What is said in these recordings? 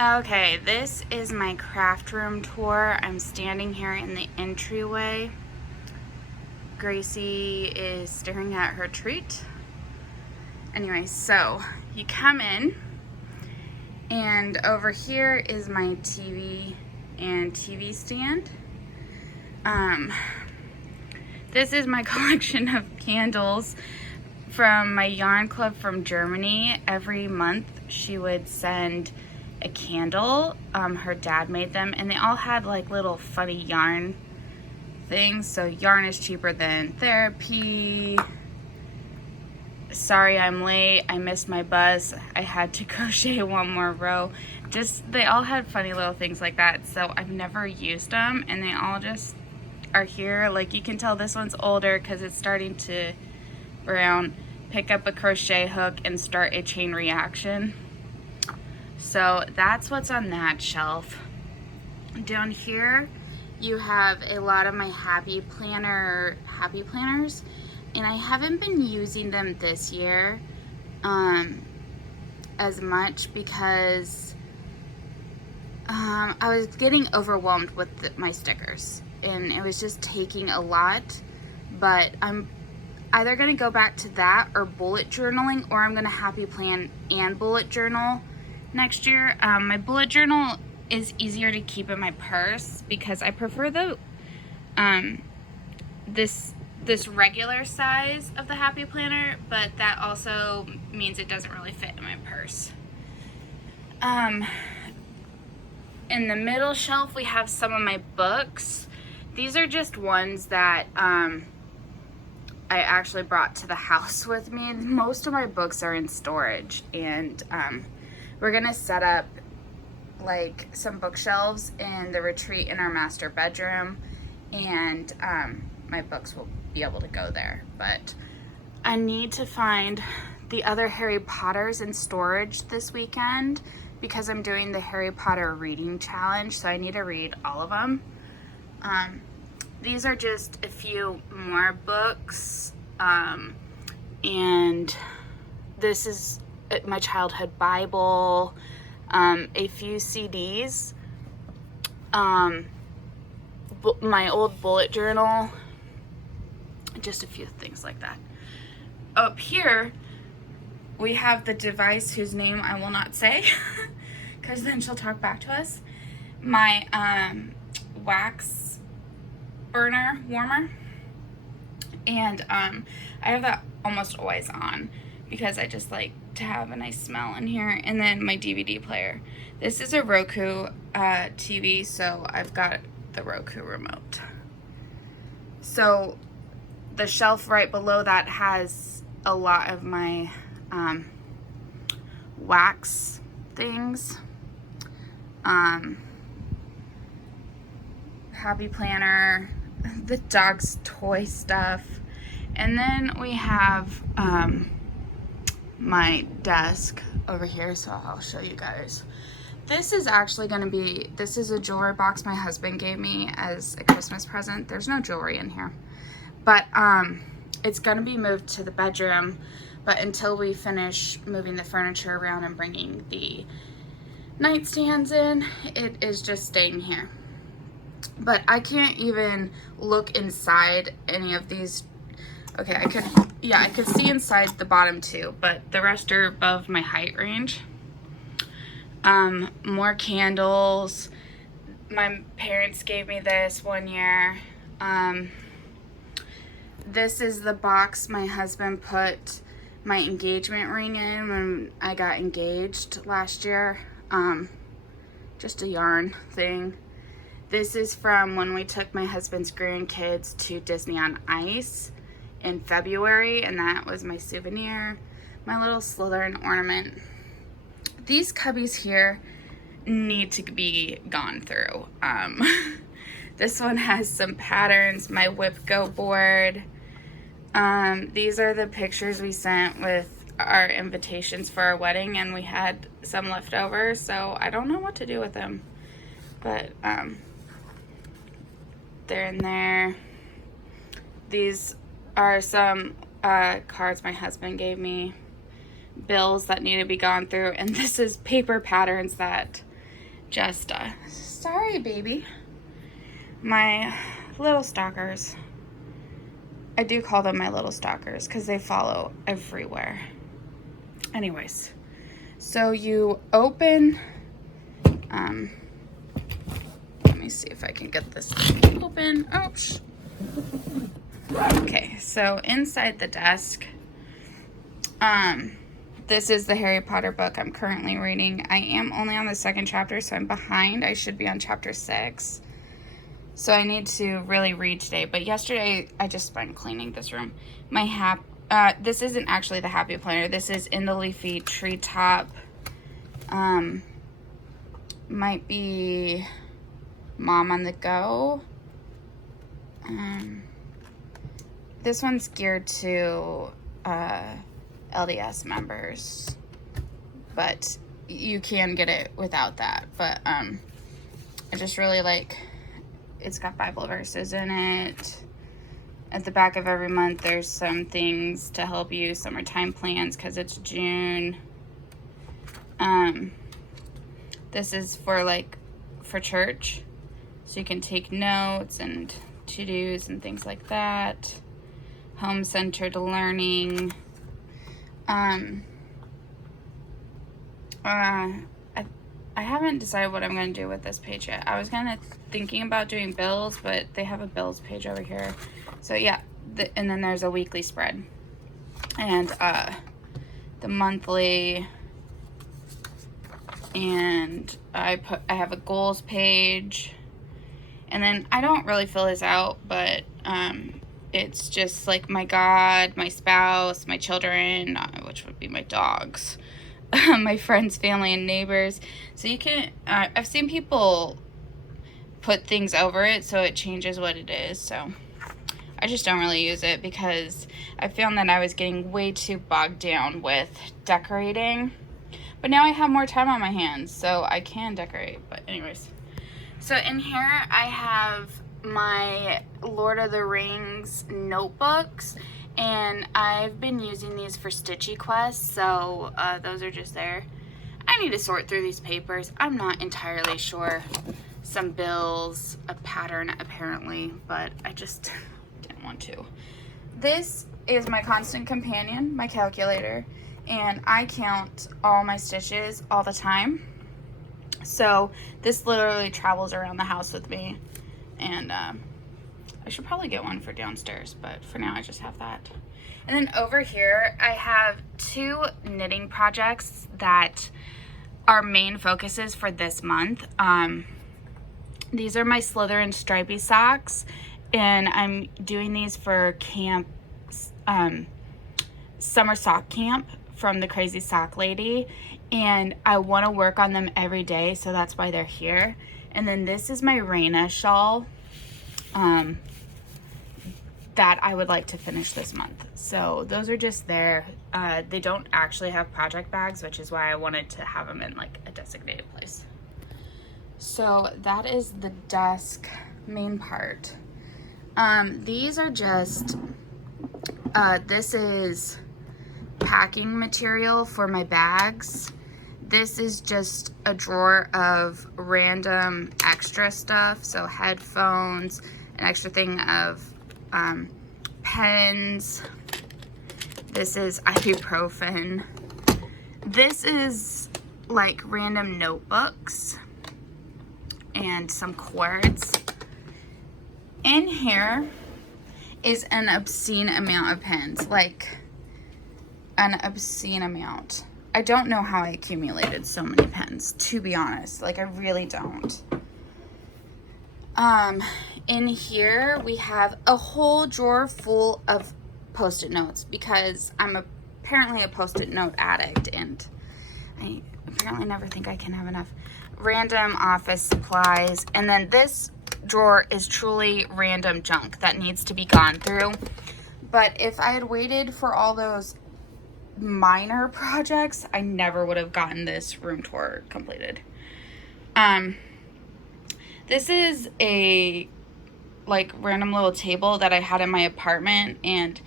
Okay, this is my craft room tour. I'm standing here in the entryway. Gracie is staring at her treat. Anyway, so you come in, and over here is my TV and TV stand. This is my collection of candles from my yarn club from Germany. Every month she would send a candle. Her dad made them, and they all had like little funny yarn things. So yarn is cheaper than therapy. Sorry I'm late, I missed my bus, I had to crochet one more row. Just, they all had funny little things like that. So I've never used them, and they all just are here. Like, you can tell this one's older because it's starting to brown. Pick up a crochet hook and start a chain reaction. So that's what's on that shelf. Down here you have a lot of my happy planners, and I haven't been using them this year as much because I was getting overwhelmed with my stickers, and it was just taking a lot. But I'm either going to go back to that or bullet journaling, or I'm going to happy plan and bullet journal next year. My bullet journal is easier to keep in my purse because I prefer the this regular size of the happy planner, but that also means it doesn't really fit in my purse. In the middle shelf we have some of my books. These are just ones that I actually brought to the house with me. Most of my books are in storage, and we're gonna set up like some bookshelves in the retreat in our master bedroom, and my books will be able to go there. But I need to find the other Harry Potters in storage this weekend because I'm doing the Harry Potter reading challenge, so I need to read all of them. These are just a few more books, and this is my childhood Bible, a few CDs, my old bullet journal, just a few things like that. Up here we have the device whose name I will not say because then she'll talk back to us. My wax burner warmer, and I have that almost always on because I just like to have a nice smell in here. And then my DVD player. This is a Roku TV, so I've got the Roku remote. So the shelf right below that has a lot of my wax things, happy planner, the dog's toy stuff, and then we have my desk over here, so I'll show you guys. This is actually going to be, this is a jewelry box my husband gave me as a Christmas present. There's no jewelry in here, but it's going to be moved to the bedroom. But until we finish moving the furniture around and bringing the nightstands in, it is just staying here. But I can't even look inside any of these. Okay, I could see inside the bottom two, but the rest are above my height range. More candles. My parents gave me this one year. This is the box my husband put my engagement ring in when I got engaged last year. Just a yarn thing. This is from when we took my husband's grandkids to Disney on Ice in February, and that was my souvenir. My little Slytherin ornament. These cubbies here need to be gone through. This one has some patterns, my whip go board. These are the pictures we sent with our invitations for our wedding, and we had some left over, so I don't know what to do with them, but they're in there. These are some cards my husband gave me, bills that need to be gone through, and this is paper patterns that just, sorry, baby. My little stalkers. I do call them my little stalkers because they follow everywhere. Anyways, so you open, let me see if I can get this open. Oops. Okay, so inside the desk, this is the Harry Potter book I'm currently reading. I am only on the 2nd chapter, so I'm behind. I should be on chapter 6. So I need to really read today. But yesterday, I just spent cleaning this room. This isn't actually the Happy Planner. This is In the Leafy Treetop. Might be Mom on the Go. This one's geared to LDS members, but you can get it without that. But I just really like, it's got Bible verses in it. At the back of every month there's some things to help you, summertime plans because it's June. This is for church, so you can take notes and to-dos and things like that. Home-centered learning. I haven't decided what I'm going to do with this page yet. I was thinking about doing bills, but they have a bills page over here. So yeah, and then there's a weekly spread. And the monthly, and I have a goals page. And then I don't really fill this out, but it's just like my God, my spouse, my children, which would be my dogs, my friends, family, and neighbors. So you can, I've seen people put things over it so it changes what it is. So I just don't really use it because I found that I was getting way too bogged down with decorating. But now I have more time on my hands, so I can decorate. But anyways, so in here I have my Lord of the Rings notebooks, and I've been using these for Stitchy quests, so those are just there. I need to sort through these papers. I'm not entirely sure. Some bills, a pattern apparently, but I just didn't want to. This is my constant companion, my calculator, and I count all my stitches all the time. So this literally travels around the house with me. And I should probably get one for downstairs, but for now I just have that. And then over here I have 2 knitting projects that are main focuses for this month. These are my Slytherin stripy socks, and I'm doing these for camp, summer sock camp from the Crazy Sock Lady, and I want to work on them every day, so that's why they're here. And then this is my Raina shawl that I would like to finish this month. So those are just there. They don't actually have project bags, which is why I wanted to have them in like a designated place. So that is the desk main part. These are just, this is packing material for my bags. This is just a drawer of random extra stuff, so headphones, an extra thing of pens. This is ibuprofen. This is like random notebooks and some cords. In here is an obscene amount of pens, like an obscene amount. I don't know how I accumulated so many pens, to be honest. Like, I really don't. In here, we have a whole drawer full of Post-it notes because I'm apparently a Post-it note addict, and I apparently never think I can have enough. Random office supplies. And then this drawer is truly random junk that needs to be gone through. But if I had waited for all those minor projects, I never would have gotten this room tour completed. This is a like random little table that I had in my apartment, and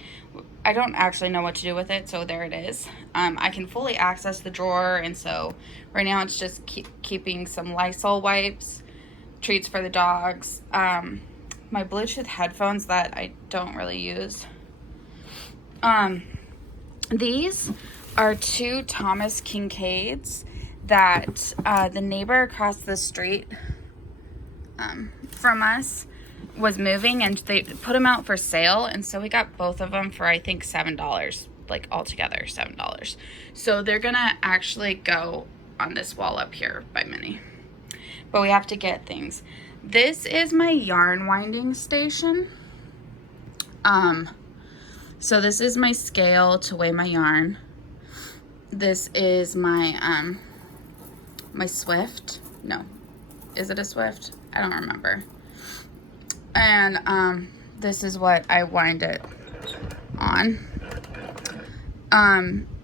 I don't actually know what to do with it, so there it is. I can fully access the drawer, and so right now it's just keeping some Lysol wipes, treats for the dogs, my Bluetooth headphones that I don't really use. These are 2 Thomas Kincaids that the neighbor across the street from us was moving, and they put them out for sale, and so we got both of them for I think $7, like altogether $7. So they're gonna actually go on this wall up here by Minnie, but we have to get things. This is my yarn winding station. So this is my scale to weigh my yarn. This is my my Swift. No, is it a Swift? I don't remember. And this is what I wind it on.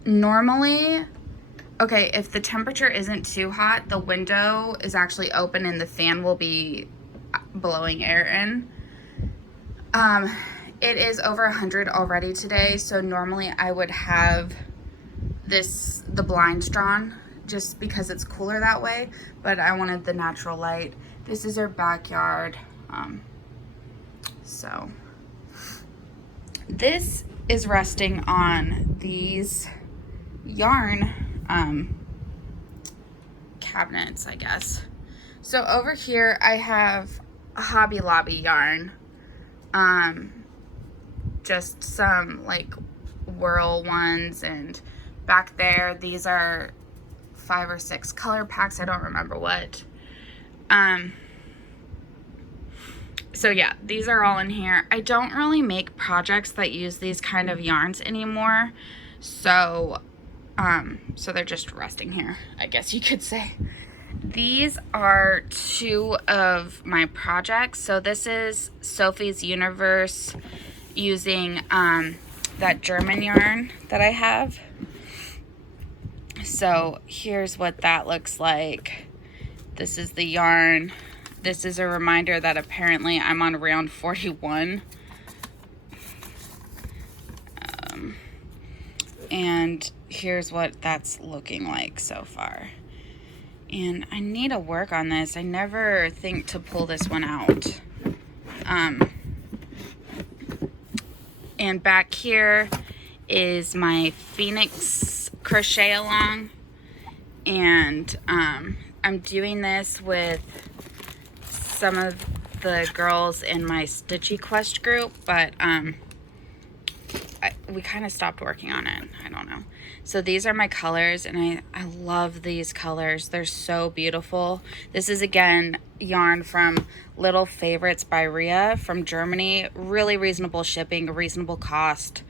Normally, okay, if the temperature isn't too hot, the window is actually open and the fan will be blowing air in. It is over 100 already today, so normally I would have the blinds drawn just because it's cooler that way, but I wanted the natural light. This is our backyard. So this is resting on these yarn cabinets, I guess. So over here I have a Hobby Lobby yarn, just some like whirl ones, and back there these are 5 or 6 color packs, I don't remember what. So yeah, these are all in here. I don't really make projects that use these kind of yarns anymore, so they're just resting here, I guess you could say. These are 2 of my projects. So this is Sophie's Universe using that German yarn that I have. So here's what that looks like. This is the yarn. This is a reminder that apparently I'm on round 41. And here's what that's looking like so far. And I need to work on this. I never think to pull this one out. And back here is my Phoenix crochet along. And I'm doing this with some of the girls in my Stitchy Quest group, but we kind of stopped working on it. I don't know. So these are my colors, and I love these colors. They're so beautiful. This is, again, yarn from Little Favorites by Ria from Germany. Really reasonable shipping, reasonable cost.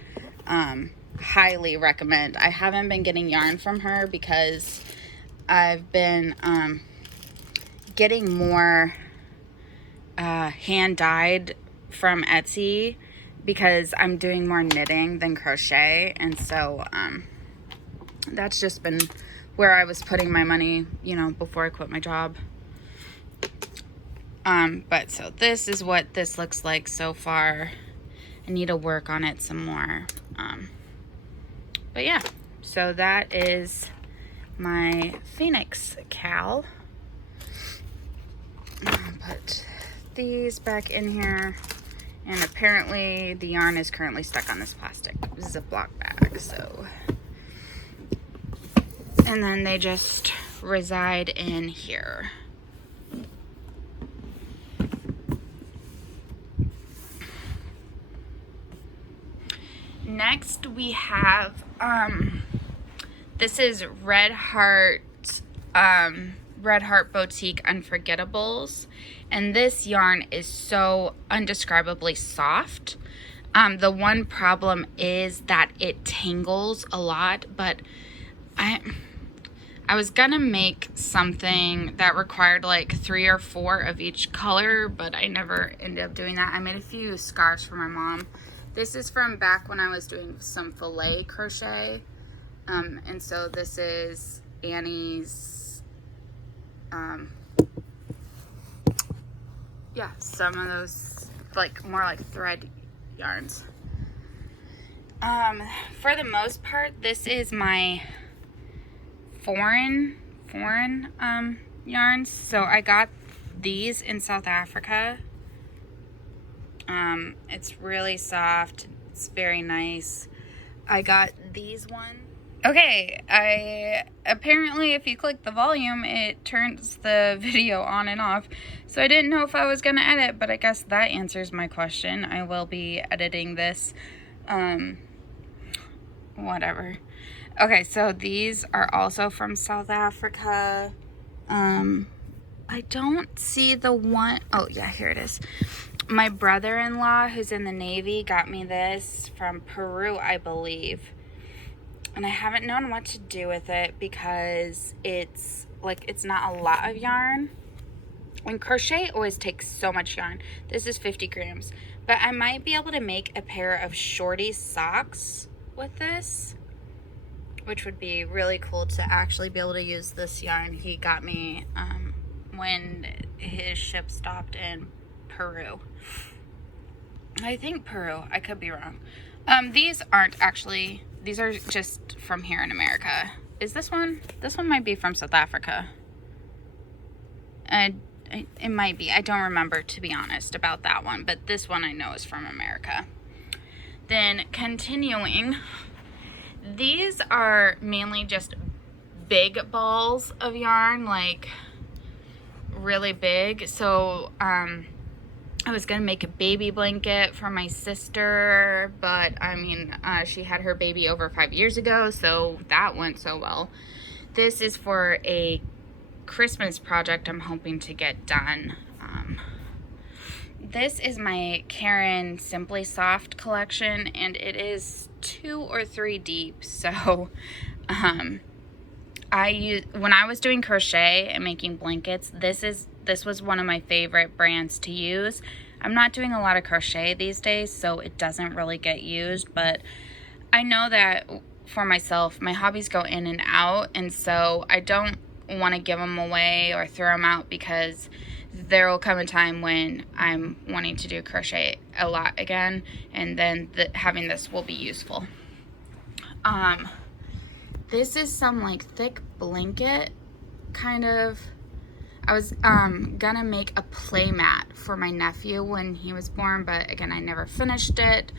Highly recommend. I haven't been getting yarn from her because I've been getting more hand dyed from Etsy because I'm doing more knitting than crochet, and so that's just been where I was putting my money, you know, before I quit my job. But so this is what this looks like so far. I need to work on it some more. But yeah, so that is my Phoenix Cal. I'll put these back in here, and apparently the yarn is currently stuck on this plastic Ziploc bag, so, and then they just reside in here. Next we have this is Red Heart Boutique Unforgettables, and this yarn is so undescribably soft. The one problem is that it tangles a lot, but I was gonna make something that required like 3 or 4 of each color, but I never ended up doing that. I made a few scarves for my mom. This is from back when I was doing some filet crochet, and so this is Annie's, yeah, some of those like more like thread yarns. For the most part, this is my foreign yarns. So I got these in South Africa. It's really soft. It's very nice. I got these ones. Okay, apparently if you click the volume, it turns the video on and off. So I didn't know if I was gonna edit, but I guess that answers my question. I will be editing this. Whatever. Okay, so these are also from South Africa. I don't see the one. Oh yeah, here it is. My brother-in-law, who's in the Navy, got me this from Peru, I believe. And I haven't known what to do with it because it's not a lot of yarn. And crochet always takes so much yarn. This is 50 grams. But I might be able to make a pair of shorty socks with this, which would be really cool to actually be able to use this yarn he got me when his ship stopped in Peru. I think Peru. I could be wrong. These aren't actually... These are just from here in America. Is this one? This one might be from South Africa. It might be. I don't remember, to be honest, about that one. But this one I know is from America. Then continuing, these are mainly just big balls of yarn, like really big. So I was gonna make a baby blanket for my sister, but I mean, she had her baby over 5 years ago, so that went so well. This is for a Christmas project I'm hoping to get done. This is my Karen Simply Soft collection, and it is 2 or 3 deep. So when I was doing crochet and making blankets, this was one of my favorite brands to use. I'm not doing a lot of crochet these days, so it doesn't really get used, but I know that for myself, my hobbies go in and out, and so I don't want to give them away or throw them out, because there will come a time when I'm wanting to do crochet a lot again, and then having this will be useful. This is some like thick blanket kind of. I was gonna make a play mat for my nephew when he was born, but again, I never finished it.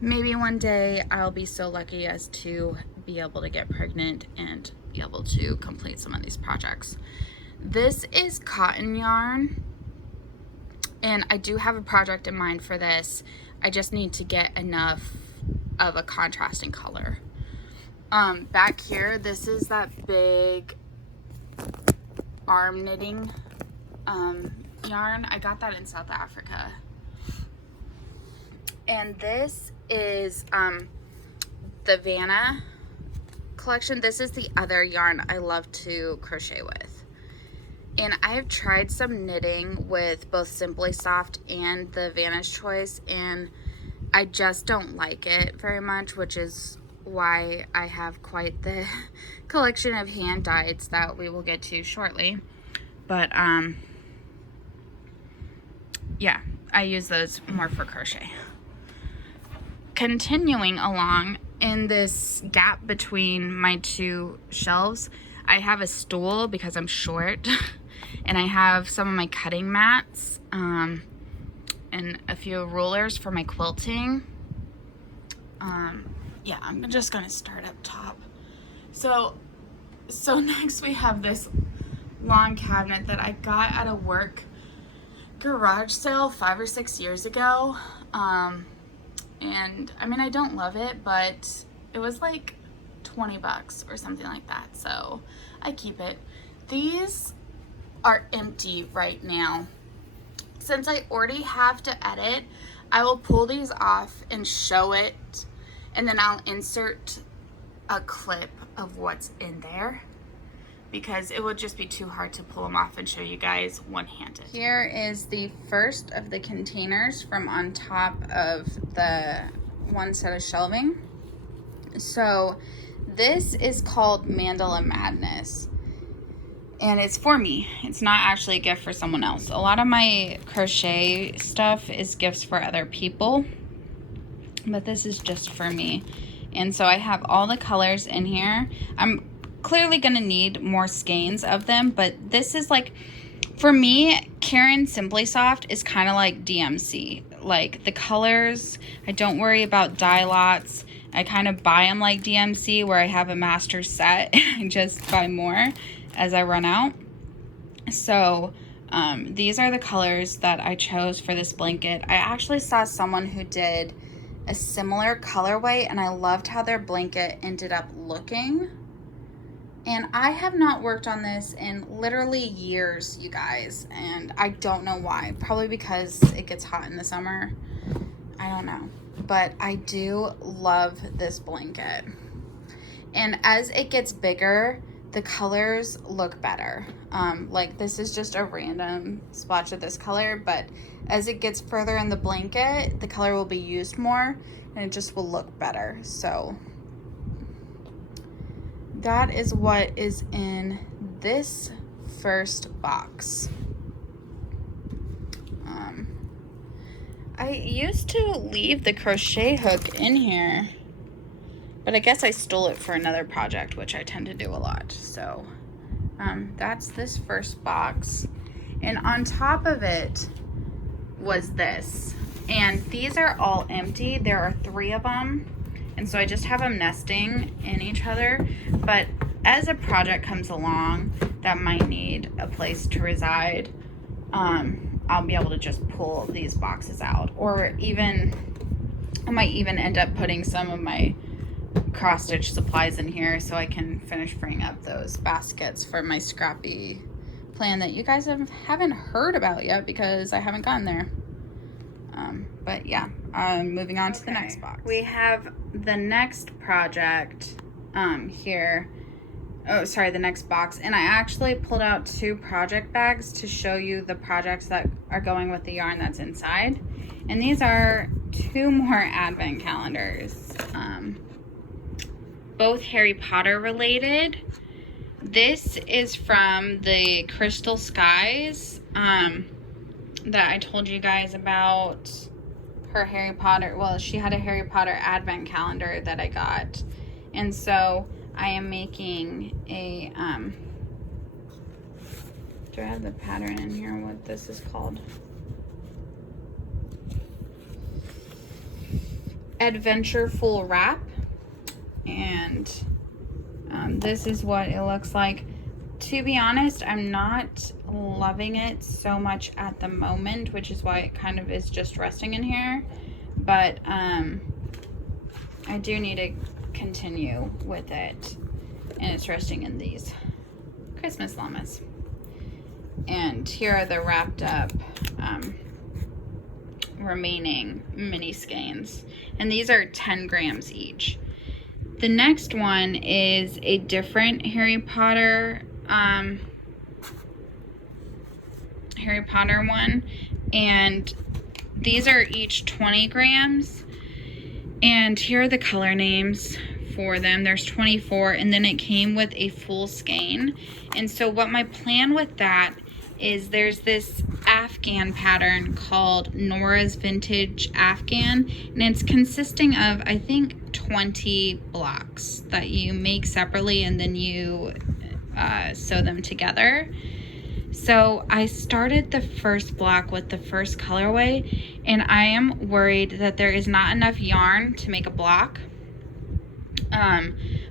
Maybe one day I'll be so lucky as to be able to get pregnant and be able to complete some of these projects. This is cotton yarn, and I do have a project in mind for this. I just need to get enough of a contrasting color. Back here, this is that big arm knitting yarn. I got that in South Africa. And this is the Vanna collection. This is the other yarn I love to crochet with. And I've tried some knitting with both Simply Soft and the Vanna's Choice, and I just don't like it very much, which is why I have quite the collection of hand dyeds that we will get to shortly. But yeah, I use those more for crochet. Continuing along, in this gap between my 2 shelves, I have a stool because I'm short, and I have some of my cutting mats, and a few rulers for my quilting. Yeah, I'm just gonna start up top. So next we have this long cabinet that I got at a work garage sale 5 or 6 years ago. And I mean, I don't love it, but it was like 20 bucks or something like that, so I keep it. These are empty right now. Since I already have to edit, I will pull these off and show it, and then I'll insert a clip of what's in there, because it would just be too hard to pull them off and show you guys one-handed. Here is the first of the containers from on top of the one set of shelving. So this is called Mandala Madness, and it's for me. It's not actually a gift for someone else. A lot of my crochet stuff is gifts for other people, but this is just for me. And so I have all the colors in here. I'm clearly gonna need more skeins of them, but this is like, for me, Karen Simply Soft is kind of like DMC. Like the colors, I don't worry about dye lots. I kind of buy them like DMC, where I have a master set. I just buy more as I run out. So these are the colors that I chose for this blanket. I actually saw someone who did a similar colorway, and I loved how their blanket ended up looking. And I have not worked on this in literally years, you guys, and I don't know why. Probably because it gets hot in the summer. I don't know. But I do love this blanket. And as it gets bigger, the colors look better. Like this is just a random splotch of this color, but as it gets further in the blanket, the color will be used more and it just will look better. So that is what is in this first box. I used to leave the crochet hook in here, but I guess I stole it for another project, which I tend to do a lot. So that's this first box. And on top of it was this. And these are all empty. There are 3 of them. And so I just have them nesting in each other. But as a project comes along that might need a place to reside, I'll be able to just pull these boxes out. Or even, I might even end up putting some of my cross stitch supplies in here so I can finish freeing up those baskets for my scrappy plan that you guys haven't heard about yet because I haven't gotten there. But yeah, moving on to the next box. We have the next project here. Oh, sorry, the next box. And I actually pulled out 2 project bags to show you the projects that are going with the yarn that's inside. And these are 2 more advent calendars. Both Harry Potter related. This is from the Crystal Skies that I told you guys about. Her Harry Potter, well, she had a Harry Potter advent calendar that I got. And so I am making a, do I have the pattern in here, what this is called? Adventureful Wrap. And this is what it looks like. To be honest, I'm not loving it so much at the moment, which is why it kind of is just resting in here. But I do need to continue with it. And it's resting in these Christmas llamas. And here are the wrapped up remaining mini skeins. And these are 10 grams each. The next one is a different Harry Potter one, and these are each 20 grams, and here are the color names for them. There's 24, and then it came with a full skein. And so what my plan with that is, there's this Afghan pattern called Nora's Vintage Afghan, and it's consisting of, I think, 20 blocks that you make separately and then you sew them together. So I started the first block with the first colorway, and I am worried that there is not enough yarn to make a block,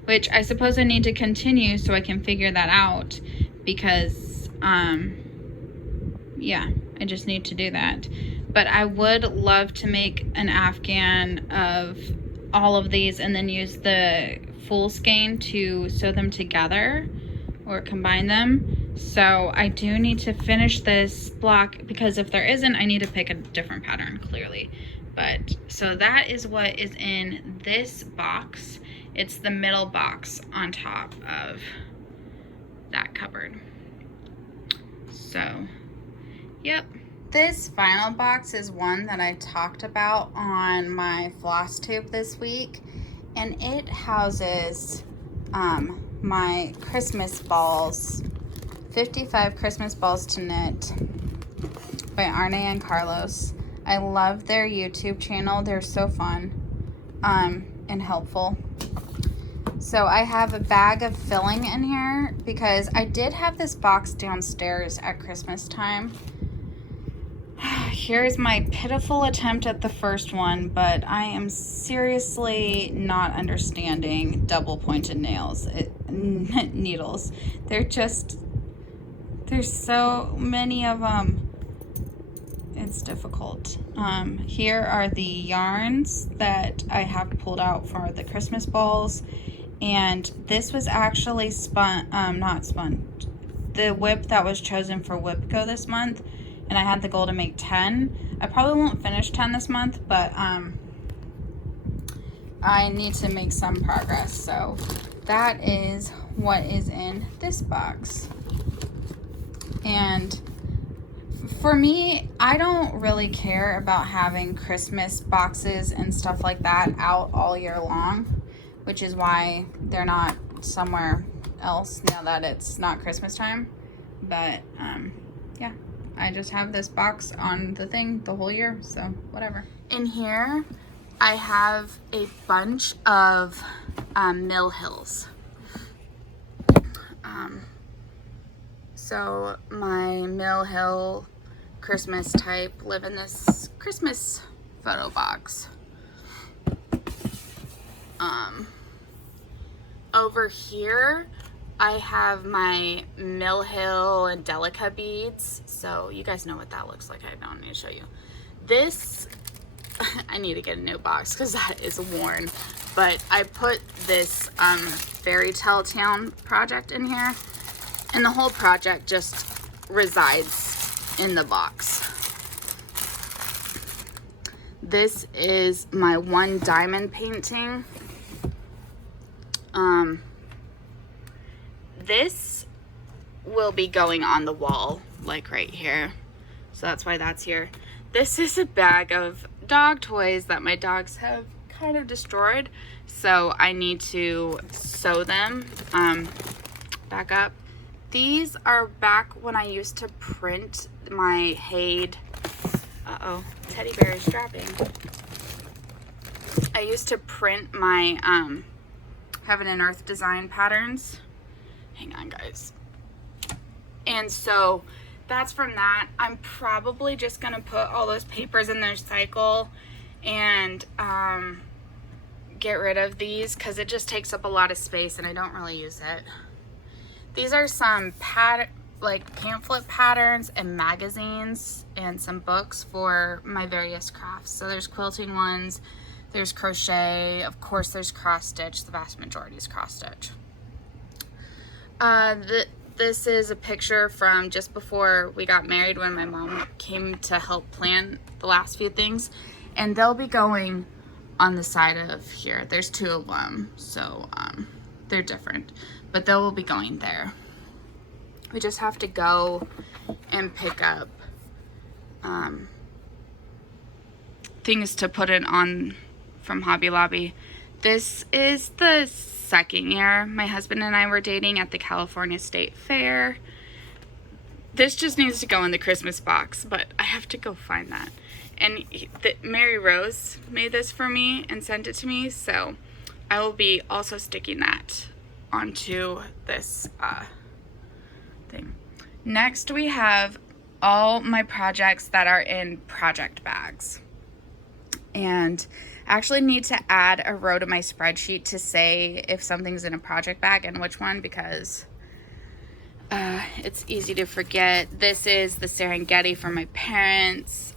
which I suppose I need to continue so I can figure that out, because yeah, I just need to do that. But I would love to make an Afghan of all of these and then use the full skein to sew them together or combine them. So I do need to finish this block, because if there isn't, I need to pick a different pattern, clearly. But so that is what is in this box. It's the middle box on top of that cupboard. So yep. This final box is one that I talked about on my floss tube this week, and it houses my Christmas balls, 55 Christmas balls to knit by Arne and Carlos. I love their YouTube channel. They're so fun and helpful. So I have a bag of filling in here because I did have this box downstairs at Christmas time. Here's my pitiful attempt at the first one, but I am seriously not understanding double pointed needles. There's so many of them. It's difficult. Here are the yarns that I have pulled out for the Christmas balls. And this was actually not spun. The whip that was chosen for WIPCO this month. And I had the goal to make 10. I probably won't finish 10 this month, but I need to make some progress. So that is what is in this box. And for me, I don't really care about having Christmas boxes and stuff like that out all year long, which is why they're not somewhere else now that it's not Christmas time. But yeah, I just have this box on the thing the whole year, so whatever. In here, I have a bunch of Mill Hills. So my Mill Hill Christmas type live in this Christmas photo box. Over here, I have my Mill Hill and Delica beads. So you guys know what that looks like. I don't need to show you. This, I need to get a new box because that is worn. But I put this Fairy Tale Town project in here. And the whole project just resides in the box. This is my one diamond painting. This will be going on the wall, like right here. So that's why that's here. This is a bag of dog toys that my dogs have kind of destroyed. So I need to sew them back up. These are back when I used to print my Haid. Uh-oh, teddy bear is dropping. I used to print my Heaven and Earth design patterns. Hang on, guys. And so that's from that. I'm probably just gonna put all those papers in their cycle and get rid of these because it just takes up a lot of space and I don't really use it. These are some pamphlet patterns and magazines and some books for my various crafts. So there's quilting ones, there's crochet, of course there's cross stitch. The vast majority is cross stitch. This is a picture from just before we got married when my mom came to help plan the last few things. And they'll be going on the side of here. There's two of them, so they're different. But they will be going there. We just have to go and pick up things to put it on from Hobby Lobby. This is the second year my husband and I were dating at the California State Fair. This just needs to go in the Christmas box, but I have to go find that. And Mary Rose made this for me and sent it to me, so I will be also sticking that onto this thing. Next we have all my projects that are in project bags. And I actually need to add a row to my spreadsheet to say if something's in a project bag and which one, because it's easy to forget. This is the Serengeti for my parents.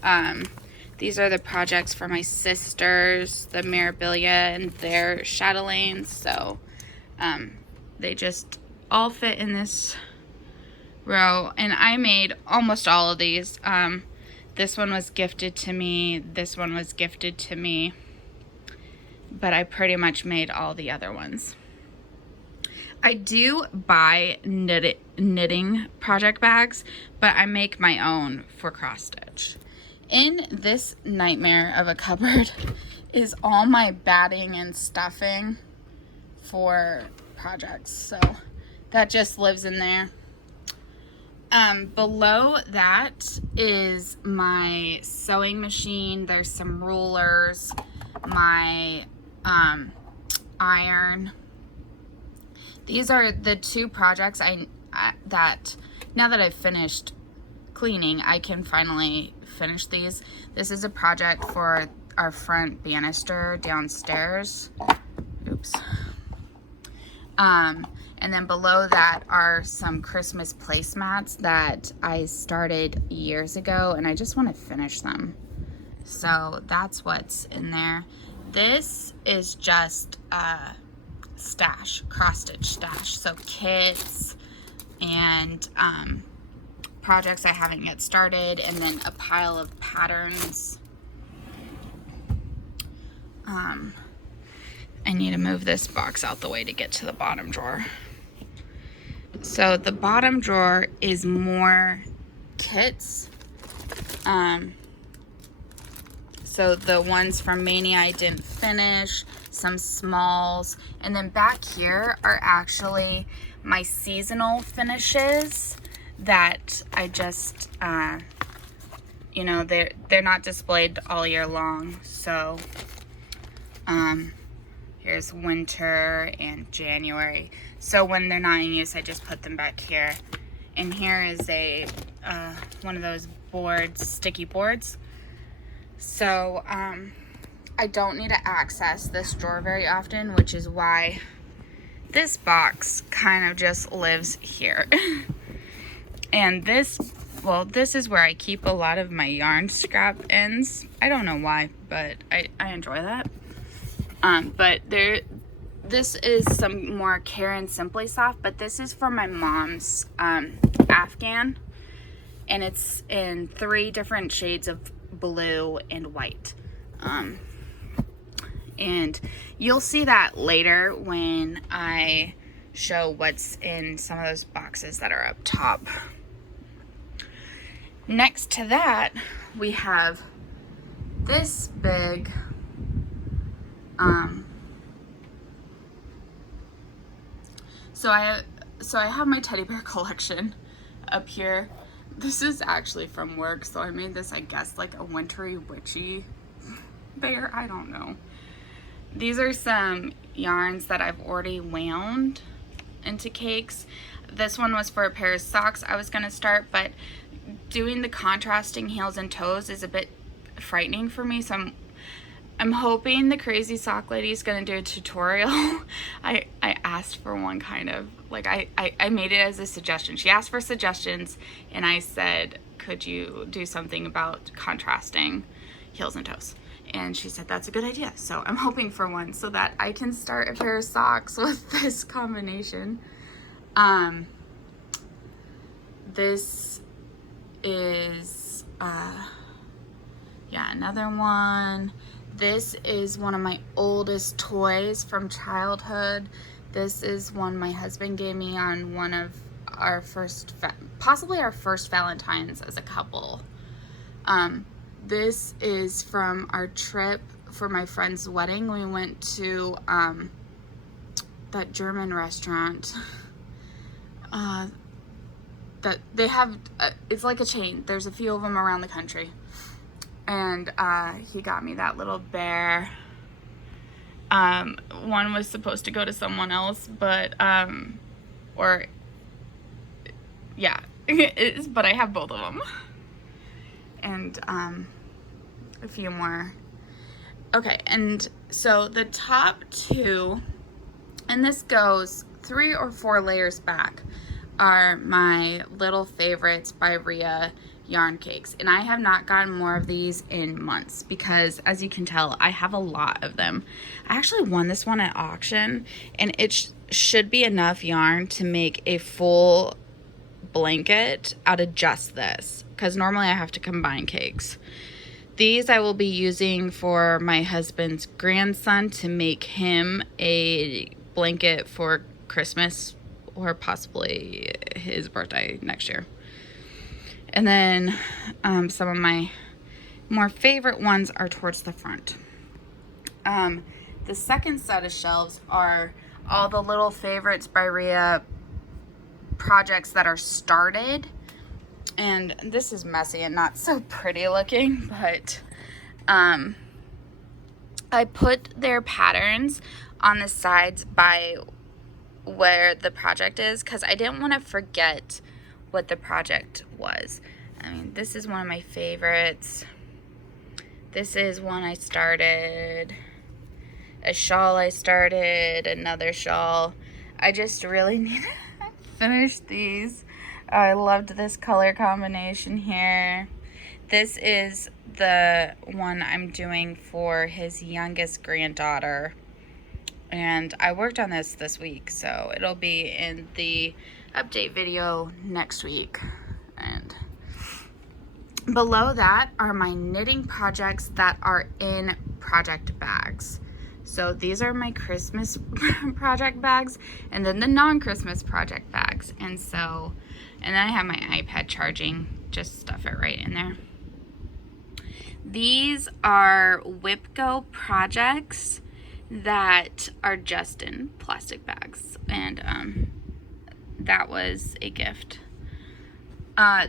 These are the projects for my sisters, the Mirabilia and their chatelaines. So they just all fit in this row. And I made almost all of these. This one was gifted to me. This one was gifted to me. But I pretty much made all the other ones. I do buy knitting project bags, but I make my own for cross stitch. In this nightmare of a cupboard is all my batting and stuffing for projects. So that just lives in there. Below that is my sewing machine. There's some rulers, my iron, These are the two projects that now that I've finished cleaning, I can finally finish these. This is a project for our front banister downstairs. Oops. And then below that are some Christmas placemats that I started years ago, and I just want to finish them. So that's what's in there. This is just stash, cross-stitch stash. So kits and projects I haven't yet started, and then a pile of patterns. I need to move this box out the way to get to the bottom drawer. So the bottom drawer is more kits. So the ones from Mania I didn't finish, some smalls, and then back here are actually my seasonal finishes that I just, you know, they're not displayed all year long. So here's winter and January. So when they're not in use, I just put them back here. And here is a one of those boards, sticky boards. So I don't need to access this drawer very often, which is why this box kind of just lives here. And this, well, this is where I keep a lot of my yarn scrap ends. I don't know why, but I enjoy that. But this is some more Caron Simply Soft, but this is for my mom's Afghan, and it's in 3 different shades of blue and white. And you'll see that later when I show what's in some of those boxes that are up top. Next to that, we have this big so I have my teddy bear collection up here. This is actually from work, so I made this, I guess, like a wintry witchy bear. I don't know. These are some yarns that I've already wound into cakes. This one was for a pair of socks I was going to start, but doing the contrasting heels and toes is a bit frightening for me, so I'm hoping the crazy sock lady is going to do a tutorial. I asked for one, kind of like I made it as a suggestion. She asked for suggestions, and I said, could you do something about contrasting heels and toes? And she said that's a good idea. So I'm hoping for one so that I can start a pair of socks with this combination. This is yeah, another one. This is one of my oldest toys from childhood. This is one my husband gave me on one of our first, possibly our first Valentine's as a couple. This is from our trip for my friend's wedding. We went to that German restaurant that they have, it's like a chain. There's a few of them around the country. And he got me that little bear. One was supposed to go to someone else, but, or, yeah, but I have both of them. And a few more. Okay, and so the top 2, and this goes 3 or 4 layers back, are my little favorites by Rhea yarn cakes, and I have not gotten more of these in months because, as you can tell, I have a lot of them. I actually won this one at auction, and it should be enough yarn to make a full blanket out of just this, because normally I have to combine cakes. These I will be using for my husband's grandson to make him a blanket for Christmas or possibly his birthday next year. And then some of my more favorite ones are towards the front. The second set of shelves are all the little favorites by Rhea projects that are started. And this is messy and not so pretty looking, but I put their patterns on the sides by where the project is because I didn't want to forget what the project was. I mean, this is one of my favorites. This is one I started. A shawl I started. Another shawl. I just really need to finish these. I loved this color combination here. This is the one I'm doing for his youngest granddaughter. And I worked on this week, so it'll be in the update video next week. And below that are my knitting projects that are in project bags. So these are my Christmas project bags, and then the non-Christmas project bags. And then I have my iPad charging, just stuff it right in there. These are WhipGo projects that are just in plastic bags, and that was a gift.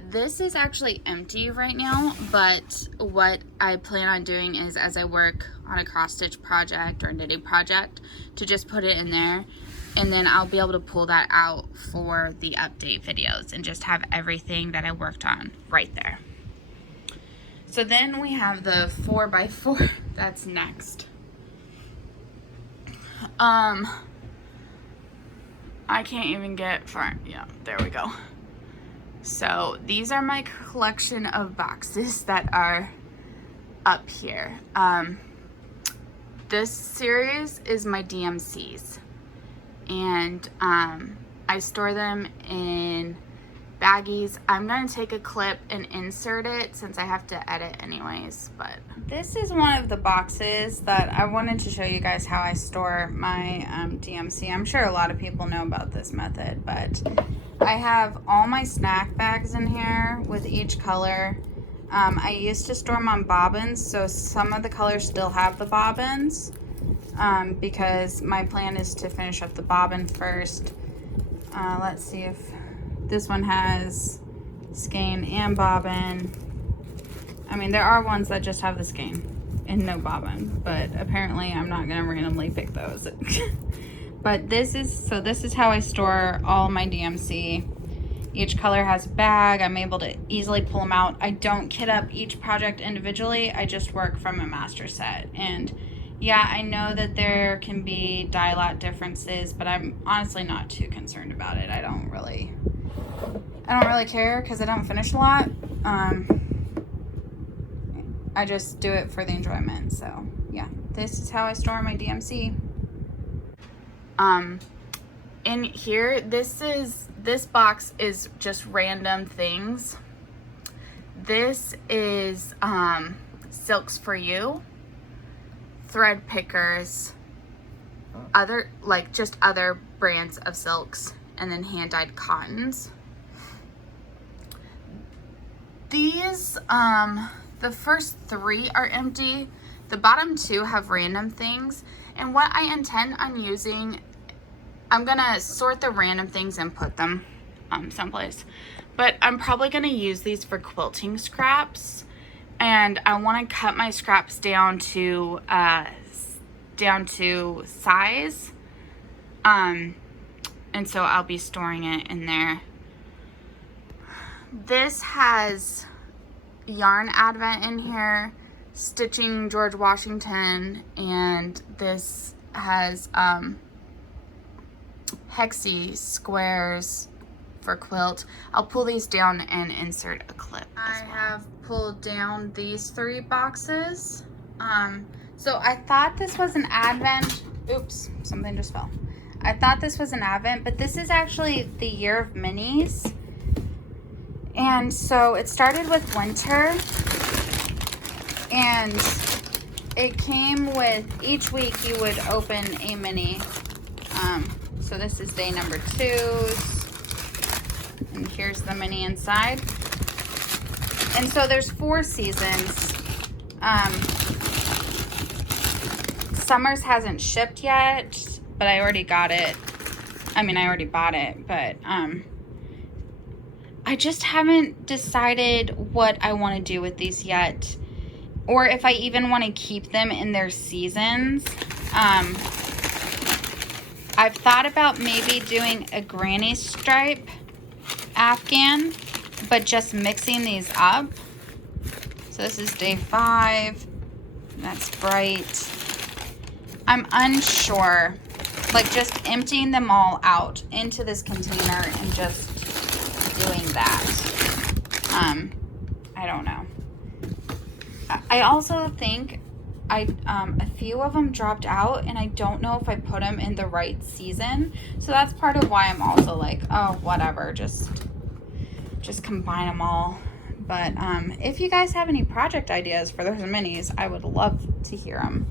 This is actually empty right now, but what I plan on doing is, as I work on a cross stitch project or a knitting project, to just put it in there, and then I'll be able to pull that out for the update videos and just have everything that I worked on right there. So then we have the 4x4 that's next. I can't even get far. Yeah, there we go. So these are my collection of boxes that are up here. This series is my DMCs, and I store them in baggies. I'm going to take a clip and insert it since I have to edit anyways, but this is one of the boxes that I wanted to show you guys how I store my DMC. I'm sure a lot of people know about this method, but I have all my snack bags in here with each color. I used to store them on bobbins, so some of the colors still have the bobbins, because my plan is to finish up the bobbin first. Let's see if this one has skein and bobbin. I mean, there are ones that just have the skein and no bobbin, but apparently I'm not gonna randomly pick those. But this is how I store all my DMC. Each color has a bag. I'm able to easily pull them out. I don't kit up each project individually. I just work from a master set. And yeah, I know that there can be dye lot differences, but I'm honestly not too concerned about it. I don't really care because I don't finish a lot. I just do it for the enjoyment. So yeah, this is how I store my DMC. In here, this box is just random things. This is Silks for You, thread pickers, other brands of silks, and then hand dyed cottons. These the first 3 are empty. The bottom 2 have random things, and what I intend on using, I'm gonna sort the random things and put them someplace, but I'm probably gonna use these for quilting scraps, and I want to cut my scraps down to size, and so I'll be storing it in there. This has yarn advent in here, stitching George Washington, and this has hexie squares for quilt. I'll pull these down and insert a clip as well. I have pulled down these 3 boxes. So I thought this was an advent. Oops, something just fell. I thought this was an advent, but this is actually the year of minis. And so it started with winter, and it came with, each week you would open a mini. So this is day number 2, and here's the mini inside. And so there's 4 seasons. Summer's hasn't shipped yet, but I already got it. I mean, I already bought it, but I just haven't decided what I want to do with these yet, or if I even want to keep them in their seasons. I've thought about maybe doing a granny stripe Afghan, but just mixing these up. So this is day 5. That's bright. I'm unsure. Like just emptying them all out into this container and just doing that. I don't know. I also think a few of them dropped out, and I don't know if I put them in the right season. So that's part of why I'm also like, oh, whatever, just combine them all. But if you guys have any project ideas for those minis, I would love to hear them.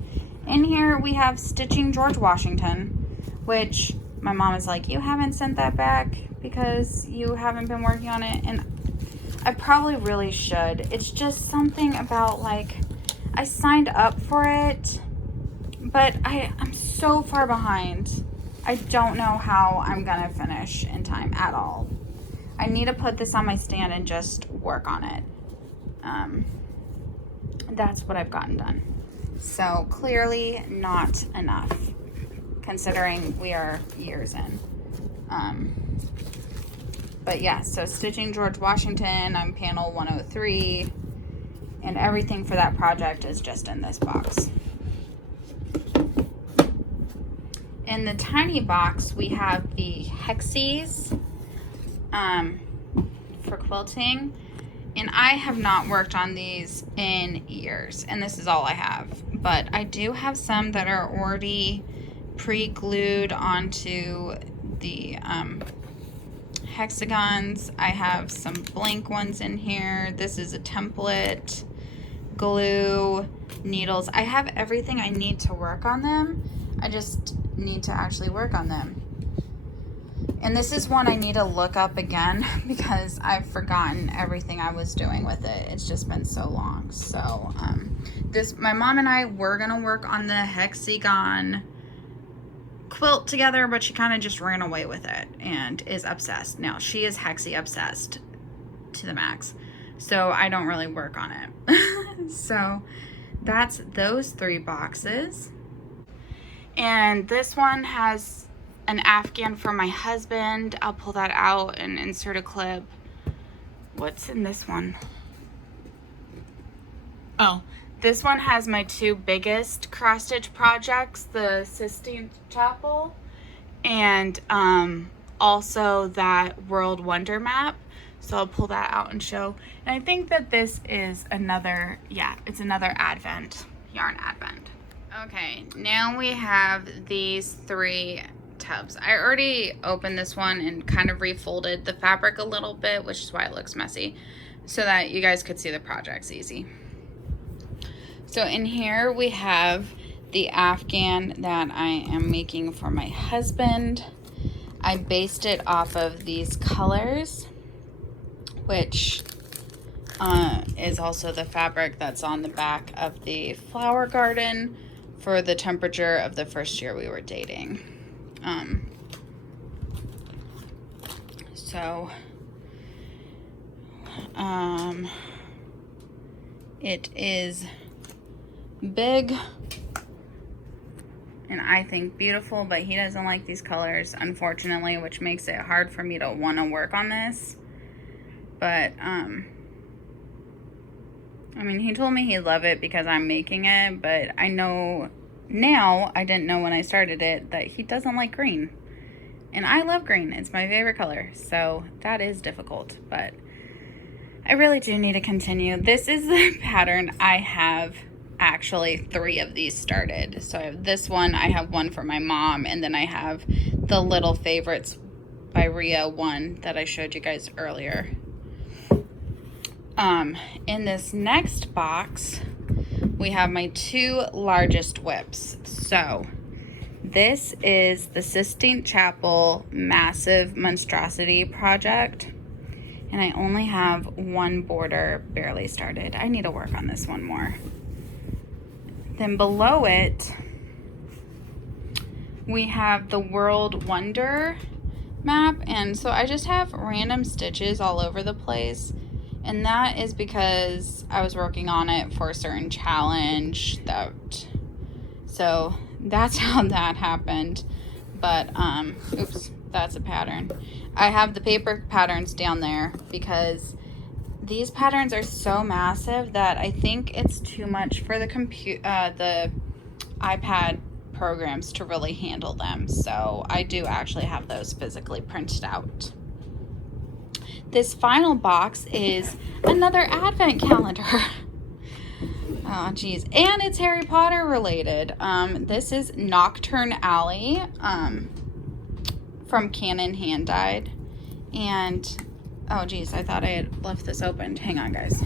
In here we have Stitching George Washington, which my mom is like, you haven't sent that back because you haven't been working on it. And I probably really should. It's just something about, like, I signed up for it, but I'm so far behind. I don't know how I'm gonna finish in time at all. I need to put this on my stand and just work on it. That's what I've gotten done. So clearly not enough, considering we are years in. But yeah, so Stitching George Washington, I'm panel 103, and everything for that project is just in this box. In the tiny box, we have the Hexies for quilting, and I have not worked on these in years, and this is all I have. But I do have some that are already pre-glued onto the hexagons. I have some blank ones in here. This is a template, glue, needles. I have everything I need to work on them. I just need to actually work on them. And this is one I need to look up again because I've forgotten everything I was doing with it. It's just been so long. So my mom and I were gonna work on the hexagon quilt together, but she kind of just ran away with it and is obsessed. Now she is hexy obsessed to the max, so I don't really work on it. So that's those 3 boxes. And this one has an Afghan for my husband. I'll pull that out and insert a clip. What's in this one? Oh, this one has my 2 biggest cross stitch projects, the Sistine Chapel and also that World Wonder map. So I'll pull that out and show. And I think that this is another, yeah, it's another advent, yarn advent. Okay, now we have these 3 tubs. I already opened this one and kind of refolded the fabric a little bit, which is why it looks messy, so that you guys could see the projects easy. So in here we have the Afghan that I am making for my husband. I based it off of these colors, which is also the fabric that's on the back of the flower garden for the temperature of the first year we were dating. It is big and I think beautiful, but he doesn't like these colors, unfortunately, which makes it hard for me to want to work on this. But I mean, he told me he'd love it because I'm making it, but I know now, I didn't know when I started it, that he doesn't like green. And I love green. It's my favorite color. So that is difficult, but I really do need to continue. This is the pattern. I have actually 3 of these started. So I have this one, I have one for my mom, and then I have the Little Favorites by Rhea one that I showed you guys earlier. In this next box, we have my 2 largest whips. So this is the Sistine Chapel Massive Monstrosity project, and I only have 1 border barely started. I need to work on this one more. Then below it, we have the World Wonder map, and so I just have random stitches all over the place. And that is because I was working on it for a certain challenge. So that's how that happened. but oops, that's a pattern. I have the paper patterns down there because these patterns are so massive that I think it's too much for the the iPad programs to really handle them. So I do actually have those physically printed out. This final box is another advent calendar. Oh geez, and it's Harry Potter related. This is Nocturne Alley from Canon Hand Dyed, and oh geez, I thought I had left this open. Hang on, guys.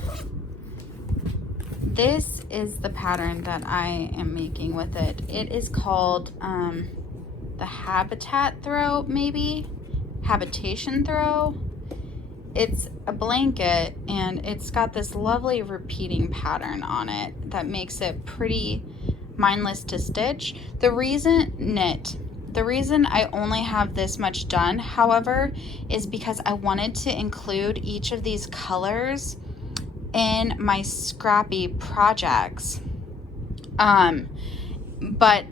This is the pattern that I am making with it. It is called the Habitat Throw, maybe? Habitation Throw. It's a blanket, and it's got this lovely repeating pattern on it that makes it pretty mindless to stitch. The reason I only have this much done, however, is because I wanted to include each of these colors in my scrappy projects. But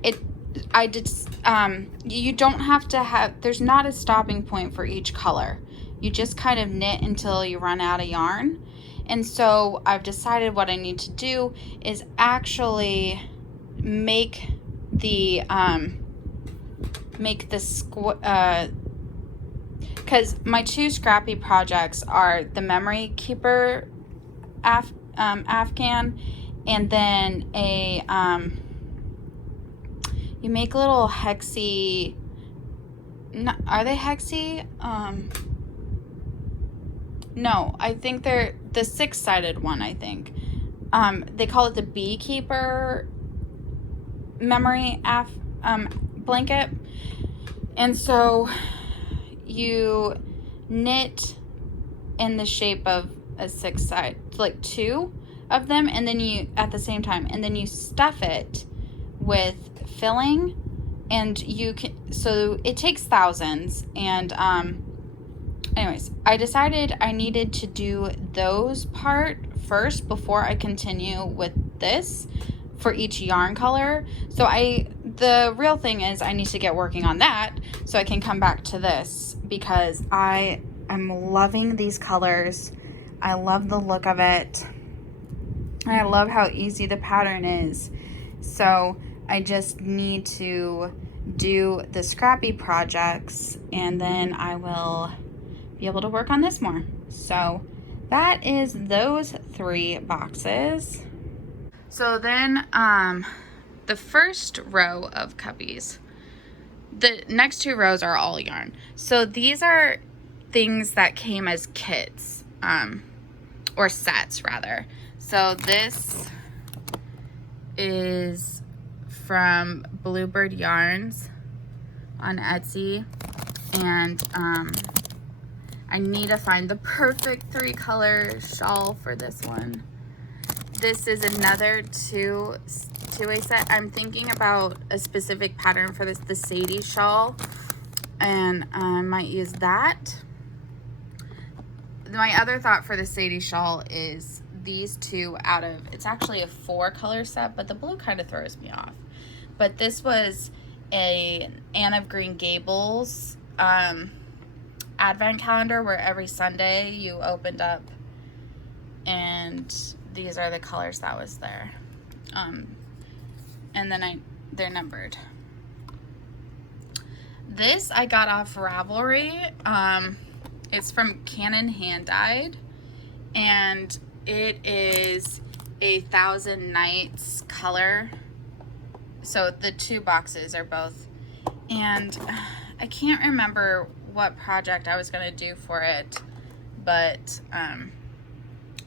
you don't have to have, there's not a stopping point for each color. You just kind of knit until you run out of yarn. And so I've decided what I need to do is actually make the because my two scrappy projects are the Memory Keeper Afghan, and then a you make little hexy, are they hexy? No, I think they're the 6-sided one, I think. They call it the Beekeeper Memory blanket. And so you knit in the shape of a 6-side, like 2 of them, and then you, at the same time, and then you stuff it with filling, and you can, so it takes thousands. And anyways, I decided I needed to do those part first before I continue with this for each yarn color. So the real thing is I need to get working on that so I can come back to this, because I am loving these colors. I love the look of it. And I love how easy the pattern is. So I just need to do the scrappy projects, and then I will be able to work on this more. So that is those 3 boxes. So then the first row of cubbies, the next 2 rows are all yarn. So these are things that came as kits, or sets rather. So this is from Bluebird Yarns on Etsy, and I need to find the perfect 3-color shawl for this one. This is another two-way set. I'm thinking about a specific pattern for this, the Sadie shawl, and I might use that. My other thought for the Sadie shawl is these 2 out of, it's actually a 4-color set, but the blue kind of throws me off. But this was a Anne of Green Gables advent calendar where every Sunday you opened up, and these are the colors that was there. And then they're numbered. This I got off Ravelry. It's from Canon Hand Dyed, and it is a 1000 Nights color. So the 2 boxes are both, and I can't remember what project I was gonna do for it, but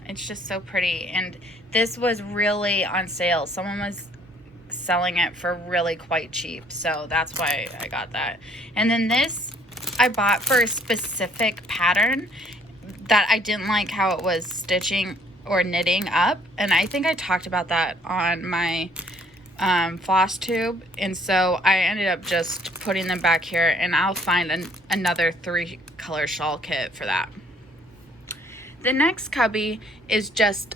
it's just so pretty. And this was really on sale. Someone was selling it for really quite cheap, so that's why I got that. And then this I bought for a specific pattern that I didn't like how it was stitching or knitting up, and I think I talked about that on my floss tube, and so I ended up just putting them back here, and I'll find another 3-color shawl kit for that. The next cubby is just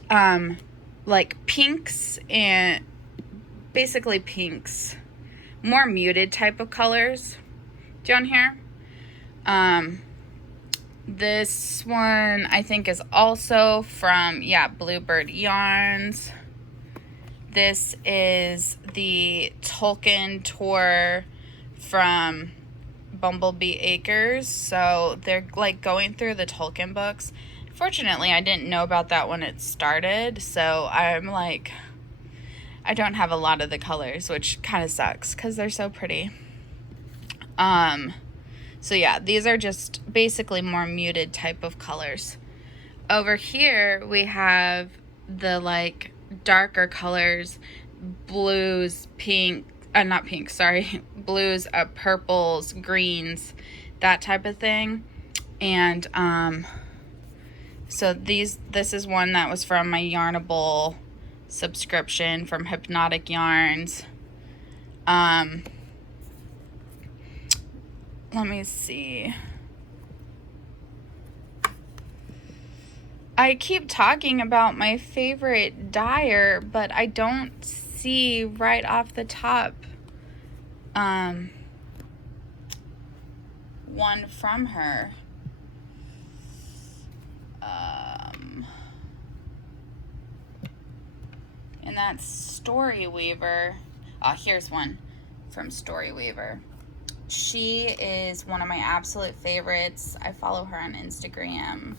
like pinks, and basically pinks, more muted type of colors. down here. This one I think is also from, yeah, Bluebird Yarns. This is the Tolkien tour from Bumblebee Acres. So they're like going through the Tolkien books. Fortunately, I didn't know about that when it started. So I'm like, I don't have a lot of the colors, which kind of sucks because they're so pretty. So yeah, these are just basically more muted type of colors. Over here, we have the like darker colors, blues, pink, not pink, sorry, blues, purples, greens, that type of thing. And so this is one that was from my Yarnable subscription from Hypnotic Yarns. Let me see. I keep talking about my favorite dyer, but I don't see right off the top one from her. And that's Story Weaver. Oh, here's one from Story Weaver. She is one of my absolute favorites. I follow her on Instagram.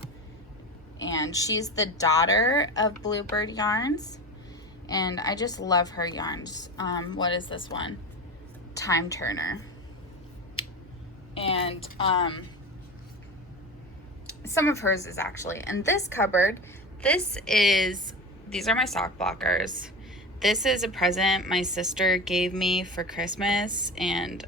And she's the daughter of Bluebird Yarns. And I just love her yarns. What is this one? Time Turner. And some of hers is actually in this cupboard. These are my sock blockers. This is a present my sister gave me for Christmas, and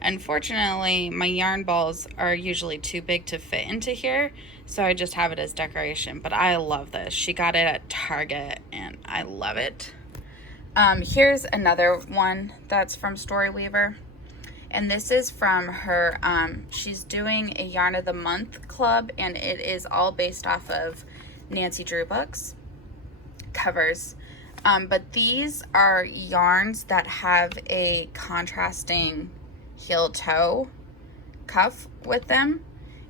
unfortunately my yarn balls are usually too big to fit into here, so I just have it as decoration. But I love this. She got it at Target and I love it. Here's another one that's from Story Weaver, and this is from her, she's doing a Yarn of the Month club, and it is all based off of Nancy Drew books covers. But these are yarns that have a contrasting heel toe cuff with them.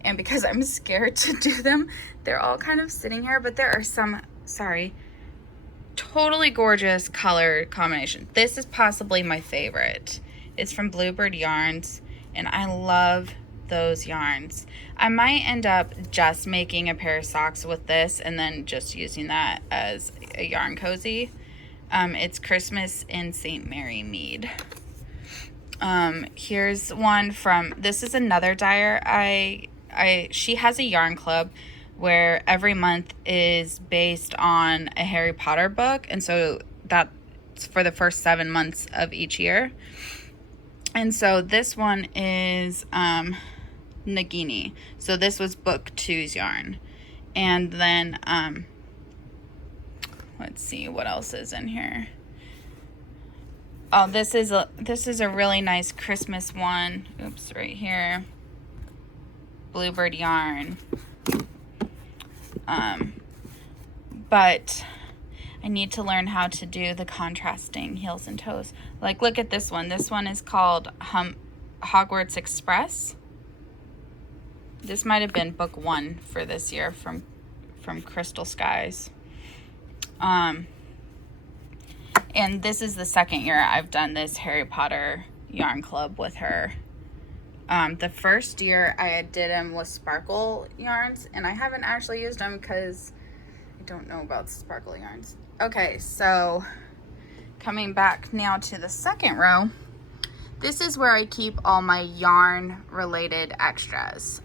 And because I'm scared to do them, they're all kind of sitting here. But there are some, sorry, totally gorgeous color combination. This is possibly my favorite. It's from Bluebird Yarns, and I love those yarns. I might end up just making a pair of socks with this and then just using that as a yarn cozy. It's Christmas in St. Mary Mead. Here's one from, this is another dyer. She has a yarn club where every month is based on a Harry Potter book, and so that's for the first 7 months of each year. And so this one is Nagini. So this was book 2's yarn. And then let's see what else is in here. Oh, this is a really nice Christmas one. Oops, right here. Bluebird yarn. But I need to learn how to do the contrasting heels and toes. Like, look at this one. This one is called Hogwarts Express. This might have been book 1 for this year from Crystal Skies. And this is the second year I've done this Harry Potter yarn club with her. The first year I did them with sparkle yarns, and I haven't actually used them because I don't know about sparkle yarns. Okay, so coming back now to the second row, this is where I keep all my yarn related extras.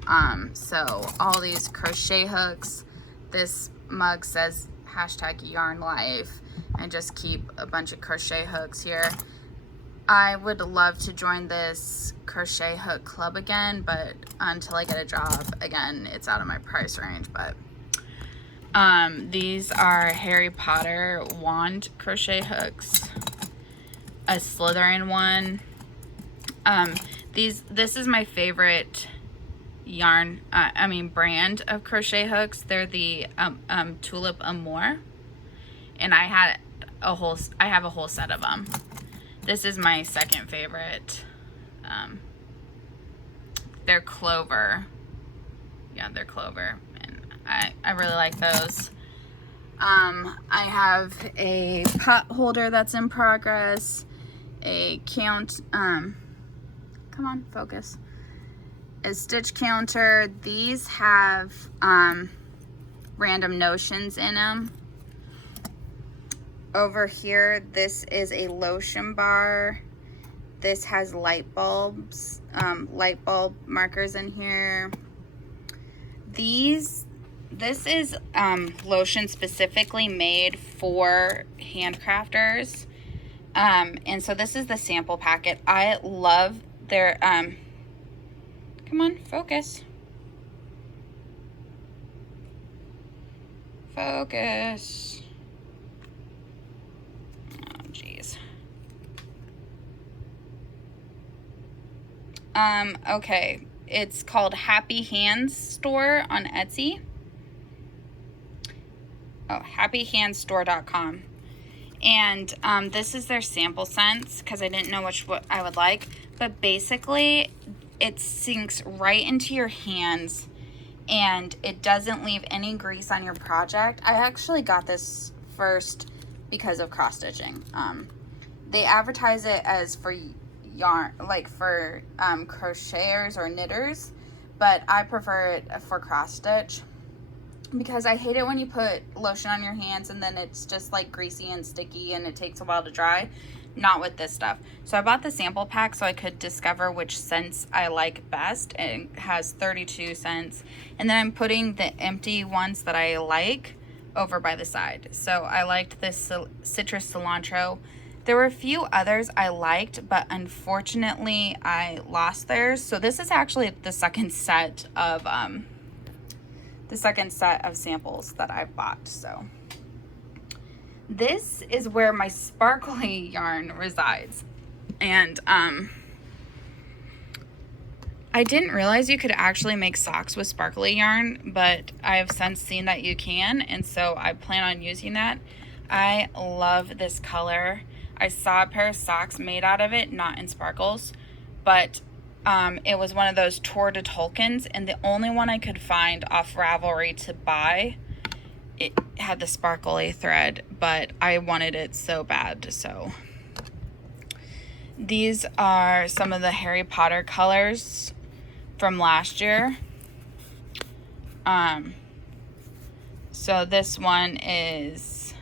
So all these crochet hooks, this mug says #yarnlife, and just keep a bunch of crochet hooks here. I would love to join this crochet hook club again, but until I get a job again, it's out of my price range. But these are Harry Potter wand crochet hooks, a Slytherin one. This is my favorite yarn, brand of crochet hooks. They're the Tulip Amour, and I have a whole set of them. This is my second favorite They're clover. Yeah, they're clover. And I really like those. I have a pot holder that's in progress. A come on, focus. A stitch counter. These have random notions in them. Over here, this is a lotion bar. This has light bulbs, light bulb markers in here. This is lotion specifically made for handcrafters. And so this is the sample packet. I love their, come on, focus. Focus. Oh, jeez. Okay. It's called Happy Hands Store on Etsy. Oh, happyhandstore.com. And this is their sample scents because I didn't know what I would like. But basically, it sinks right into your hands and it doesn't leave any grease on your project. I actually got this first because of cross stitching. They advertise it as for yarn, like for crocheters or knitters, but I prefer it for cross stitch because I hate it when you put lotion on your hands and then it's just like greasy and sticky and it takes a while to dry. Not with this stuff. So I bought the sample pack so I could discover which scents I like best. It has 32 scents. And then I'm putting the empty ones that I like over by the side. So I liked this citrus cilantro. There were a few others I liked, but unfortunately I lost theirs. So this is actually the second set of samples that I've bought. So this is where my sparkly yarn resides. And I didn't realize you could actually make socks with sparkly yarn, but I have since seen that you can, and so I plan on using that. I love this color. I saw a pair of socks made out of it, not in sparkles, but it was one of those Tour de Tolkien's, and the only one I could find off Ravelry to buy, it had the sparkly thread, but I wanted it so bad. So these are some of the Harry Potter colors from last year. So this one is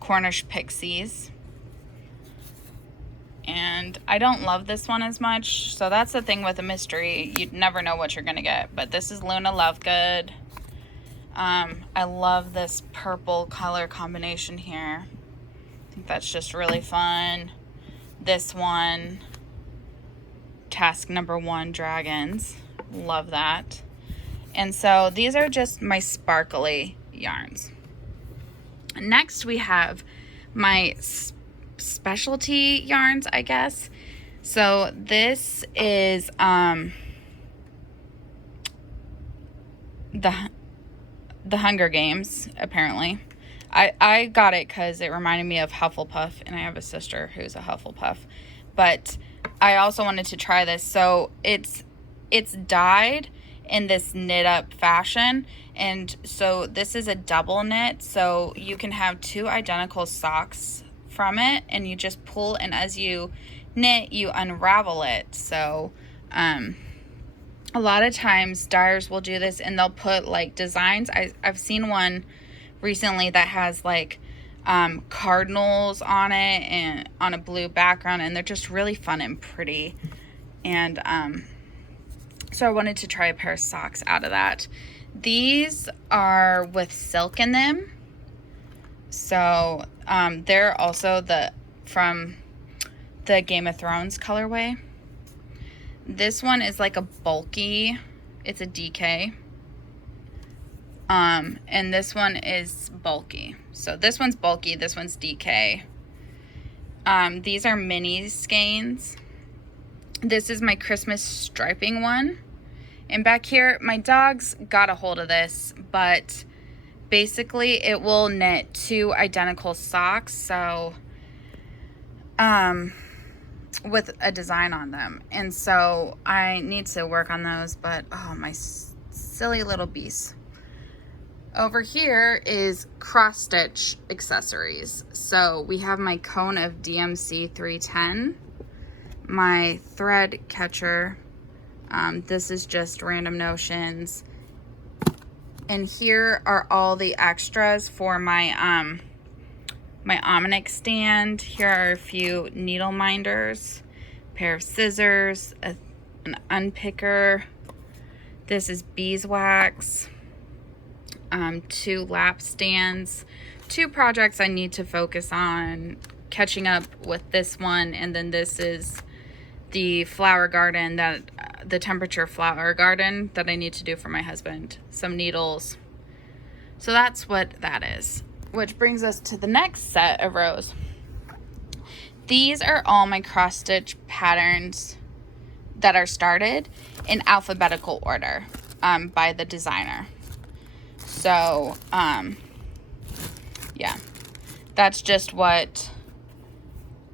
Cornish Pixies. And I don't love this one as much. So that's the thing with a mystery. You never know what you're going to get. But this is Luna Lovegood. I love this purple color combination here. I think that's just really fun. This one, Task Number 1 Dragons. Love that. And so these are just my sparkly yarns. Next we have my specialty yarns, I guess. So this is the Hunger Games, apparently. I got it because it reminded me of Hufflepuff, and I have a sister who's a Hufflepuff. But I also wanted to try this. So it's dyed in this knit up fashion, and so this is a double knit, so you can have two identical socks from it, and you just pull, and as you knit you unravel it. So a lot of times dyers will do this and they'll put like designs. I've seen one recently that has like cardinals on it and on a blue background, and they're just really fun and pretty. And so I wanted to try a pair of socks out of that. These are with silk in them. So they're also from the Game of Thrones colorway. This one is like a bulky, it's a DK. And this one is bulky. So this one's bulky, this one's DK. These are mini skeins. This is my Christmas striping one. And back here, my dogs got a hold of this, but basically it will knit two identical socks. So with a design on them. And so I need to work on those, but oh, my silly little beasts. Over here is cross stitch accessories. So we have my cone of DMC 310, my thread catcher. This is just random notions. And here are all the extras for my my Omnic stand. Here are a few needle minders, a pair of scissors, an unpicker. This is beeswax, 2 lap stands, 2 projects I need to focus on catching up with this one, and then this is the flower garden, that the temperature flower garden that I need to do for my husband. Some needles. So that's what that is. Which brings us to the next set of rows. These are all my cross stitch patterns that are started in alphabetical order by the designer. So yeah, that's just what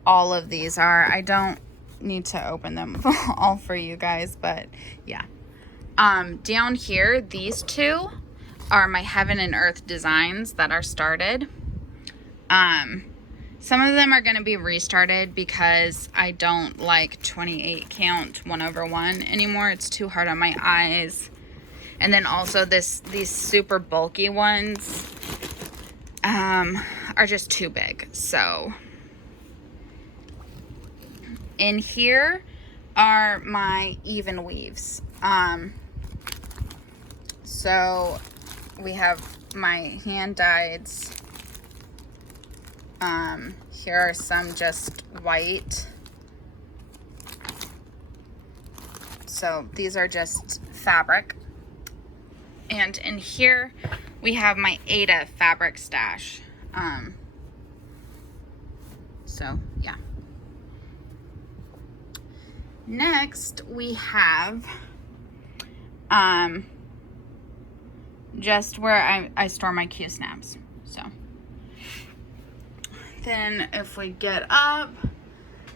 all of these are. I don't need to open them all for you guys, but yeah. Down here, these 2 are my heaven and earth designs that are started. Some of them are going to be restarted because I don't like 28 count 1/1 anymore. It's too hard on my eyes. And then also these super bulky ones are just too big. So in here are my Evenweaves. So we have my hand dyeds. Here are some just white. So these are just fabric. And in here we have my Ada fabric stash. So yeah. Next we have just where I store my Q snaps. So then if we get up,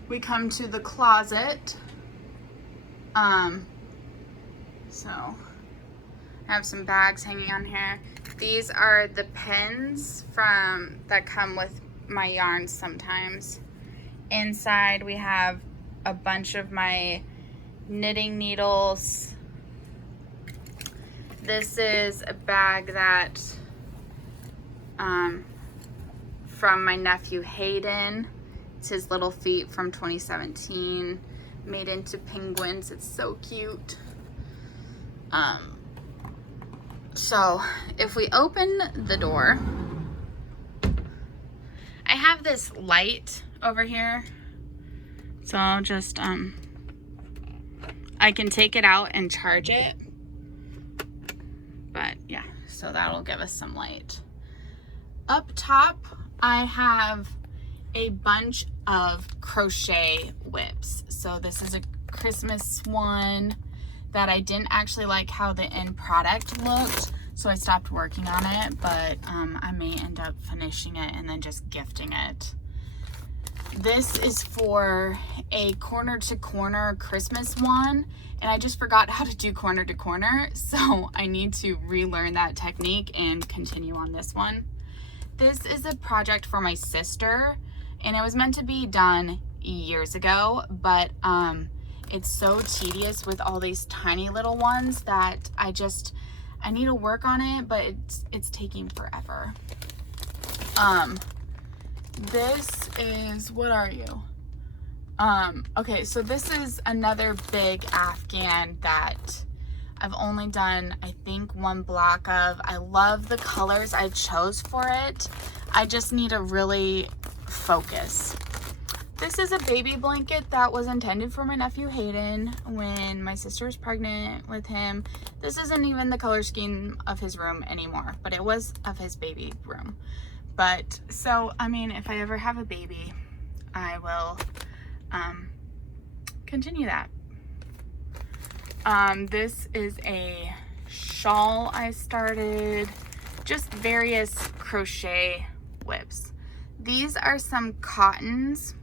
we come to the closet. So I have some bags hanging on here. These are the pins that come with my yarns sometimes. Inside we have a bunch of my knitting needles. This is a bag that from my nephew Hayden. It's his little feet from 2017, made into penguins. It's so cute. So if we open the door, I have this light over here. So I'll just, I can take it out and charge it. But yeah, so that'll give us some light. Up top, I have a bunch of crochet whips. So this is a Christmas one that I didn't actually like how the end product looked, so I stopped working on it, but I may end up finishing it and then just gifting it. This is for a corner to corner Christmas one, and I just forgot how to do corner to corner, so I need to relearn that technique and continue on this one. This is a project for my sister, and it was meant to be done years ago, but it's so tedious with all these tiny little ones that I need to work on it, but it's taking forever. This is, what are you? Okay, so this is another big Afghan that I've only done, I think, 1 block of. I love the colors I chose for it. I just need to really focus. This is a baby blanket that was intended for my nephew Hayden when my sister was pregnant with him. This isn't even the color scheme of his room anymore, but it was of his baby room. But so, I mean, if I ever have a baby, I will continue that. This is a shawl I started, just various crochet whips. These are some cottons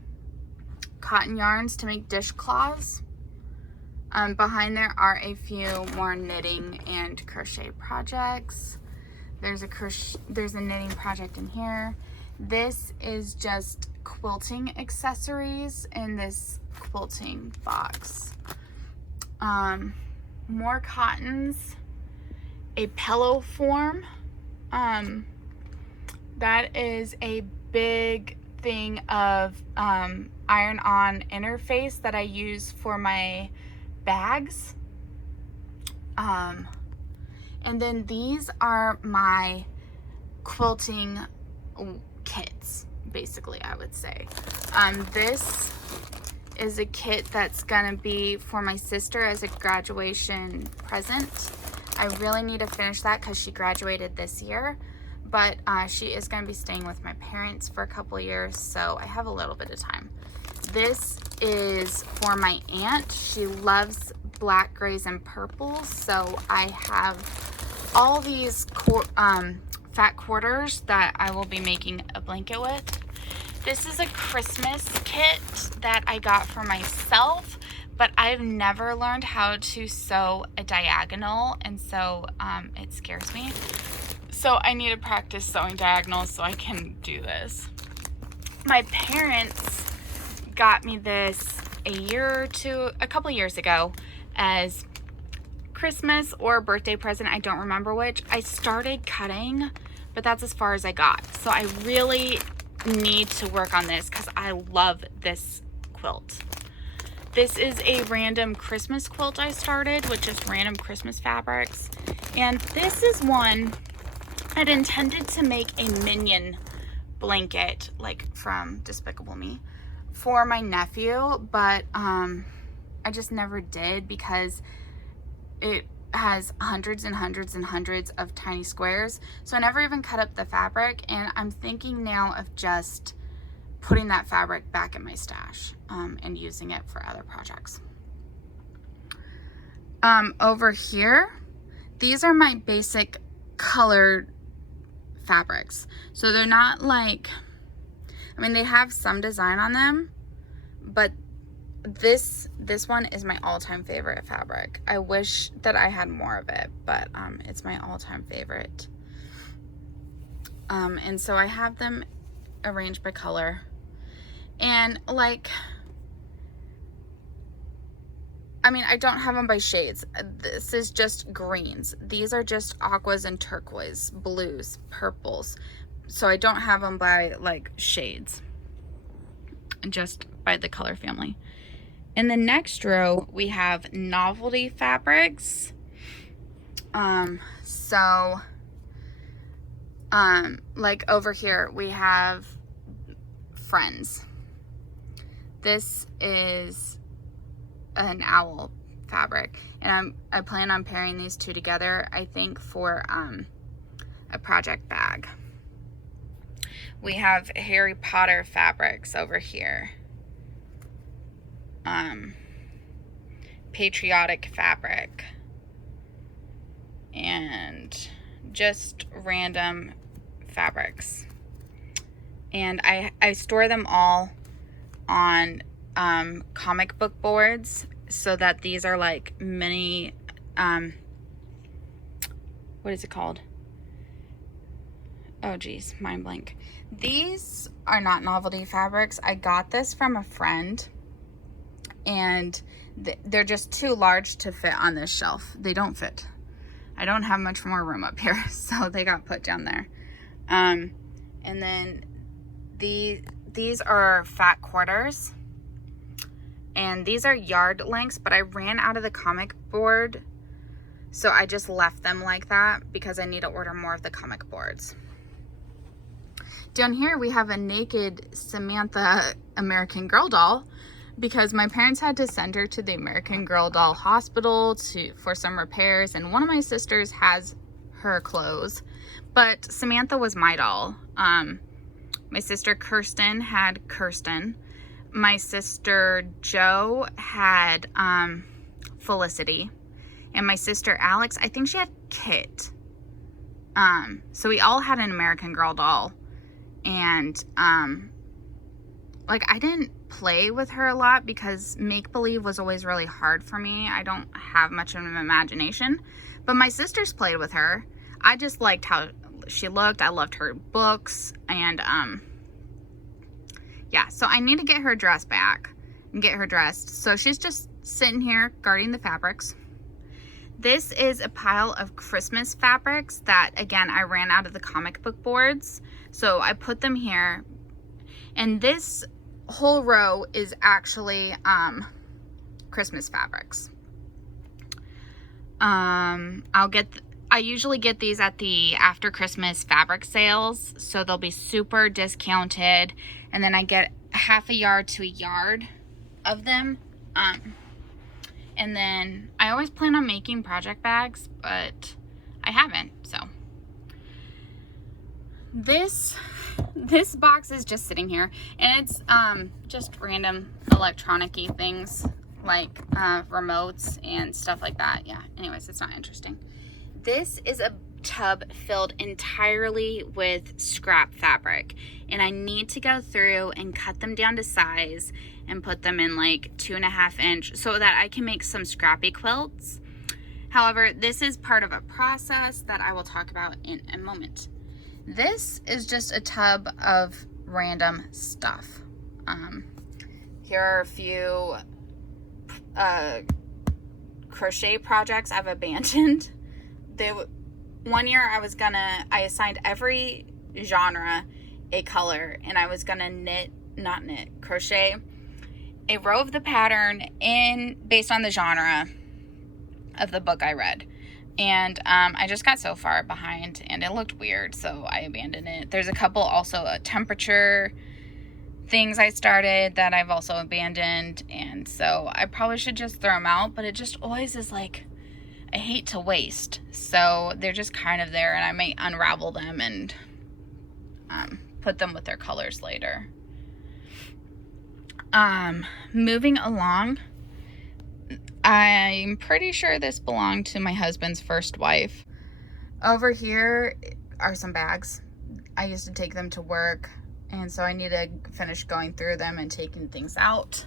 cotton yarns to make dishcloths. Behind there are a few more knitting and crochet projects. There's a knitting project in here. This is just quilting accessories in this quilting box. More cottons, a pillow form. That is a big thing of iron-on interface that I use for my bags. And then these are my quilting kits, basically, I would say. This is a kit that's gonna be for my sister as a graduation present. I really need to finish that because she graduated this year, but she is gonna be staying with my parents for a couple years, so I have a little bit of time. This is for my aunt. She loves black, grays, and purples, so I have all these fat quarters that I will be making a blanket with. This is a Christmas kit that I got for myself, but I've never learned how to sew a diagonal, and so it scares me. So I need to practice sewing diagonals so I can do this. My parents got me this a couple years ago as Christmas or birthday present. I don't remember which. I started cutting, but that's as far as I got. So I really need to work on this because I love this quilt. This is a random Christmas quilt I started with just random Christmas fabrics. And this is one I'd intended to make a minion blanket, like from Despicable Me, for my nephew, but I just never did because it has hundreds and hundreds and hundreds of tiny squares. So I never even cut up the fabric, and I'm thinking now of just putting that fabric back in my stash and using it for other projects. Over here, these are my basic colored fabrics. So they're not like, I mean, they have some design on them, but this one is my all-time favorite fabric. I wish that I had more of it, but it's my all-time favorite. And so I have them arranged by color. And like, I mean, I don't have them by shades. This is just greens. These are just aquas and turquoise, blues, purples. So I don't have them by like shades, just by the color family. In the next row, we have novelty fabrics. Like over here, we have Friends. This is an owl fabric, and I plan on pairing these two together, I think, for a project bag. We have Harry Potter fabrics over here. Patriotic fabric, and just random fabrics. And I store them all on comic book boards, so that these are like mini, what is it called? Oh geez, mind blank. These are not novelty fabrics. I got this from a friend, and they're just too large to fit on this shelf. They don't fit. I don't have much more room up here, so they got put down there. And then these are fat quarters, and these are yard lengths, but I ran out of the comic board, so I just left them like that because I need to order more of the comic boards. Down here we have a naked Samantha American Girl doll, because my parents had to send her to the American Girl doll hospital for some repairs, and one of my sisters has her clothes, but Samantha was my doll. My sister Kirsten had Kirsten. My sister Jo had Felicity, and my sister Alex, I think she had Kit. So we all had an American Girl doll, and like, I didn't play with her a lot because make-believe was always really hard for me. I don't have much of an imagination, but my sisters played with her. I just liked how she looked. I loved her books, and yeah, so I need to get her dress back and get her dressed. So she's just sitting here guarding the fabrics. This is a pile of Christmas fabrics that, again, I ran out of the comic book boards. So I put them here. And this whole row is actually Christmas fabrics. I usually get these at the after Christmas fabric sales. So they'll be super discounted. And then I get half a yard to a yard of them. And then I always plan on making project bags, but I haven't, so. This box is just sitting here, and it's just random electronic-y things like remotes and stuff like that. Yeah, anyways, it's not interesting. This is a tub filled entirely with scrap fabric, and I need to go through and cut them down to size and put them in like 2.5 inch so that I can make some scrappy quilts. However, this is part of a process that I will talk about in a moment. This is just a tub of random stuff. Here are a few crochet projects I've abandoned. One year I assigned every genre a color, and I was gonna crochet a row of the pattern based on the genre of the book I read. And I just got so far behind and it looked weird, so I abandoned it. There's a couple also temperature things I started that I've also abandoned, and so I probably should just throw them out, but it just always is like, I hate to waste. So they're just kind of there, and I may unravel them and put them with their colors later. Moving along, I'm pretty sure this belonged to my husband's first wife. Over here are some bags. I used to take them to work, and so I need to finish going through them and taking things out.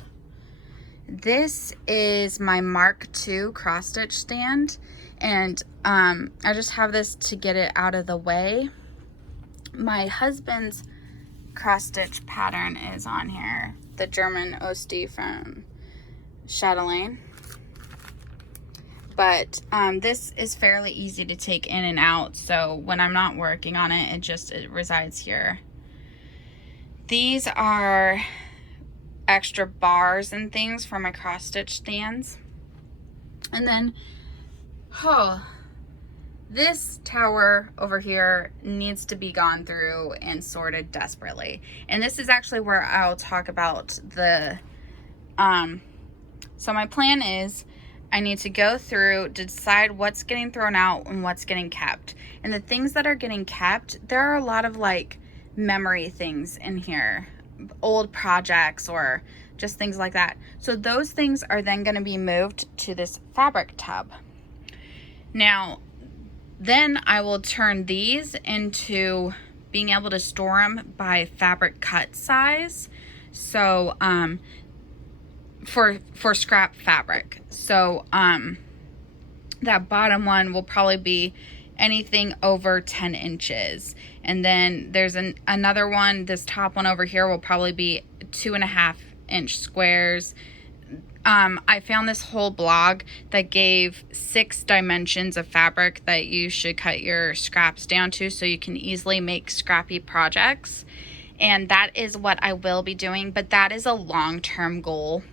This is my Mark II cross stitch stand, and I just have this to get it out of the way. My husband's cross stitch pattern is on here, the German Osti from Chatelaine. But this is fairly easy to take in and out, so when I'm not working on it, it resides here. These are extra bars and things for my cross stitch stands. And then, this tower over here needs to be gone through and sorted desperately. And this is actually where I'll talk about the, so my plan is I need to go through to decide what's getting thrown out and what's getting kept. And the things that are getting kept, there are a lot of like memory things in here, old projects or just things like that. So those things are then going to be moved to this fabric tub. Now, then I will turn these into being able to store them by fabric cut size. So, for scrap fabric. So, that bottom one will probably be anything over 10 inches. And then there's another one, this top one over here will probably be 2.5 inch squares. I found this whole blog that gave 6 dimensions of fabric that you should cut your scraps down to so you can easily make scrappy projects. And that is what I will be doing, but that is a long-term goal.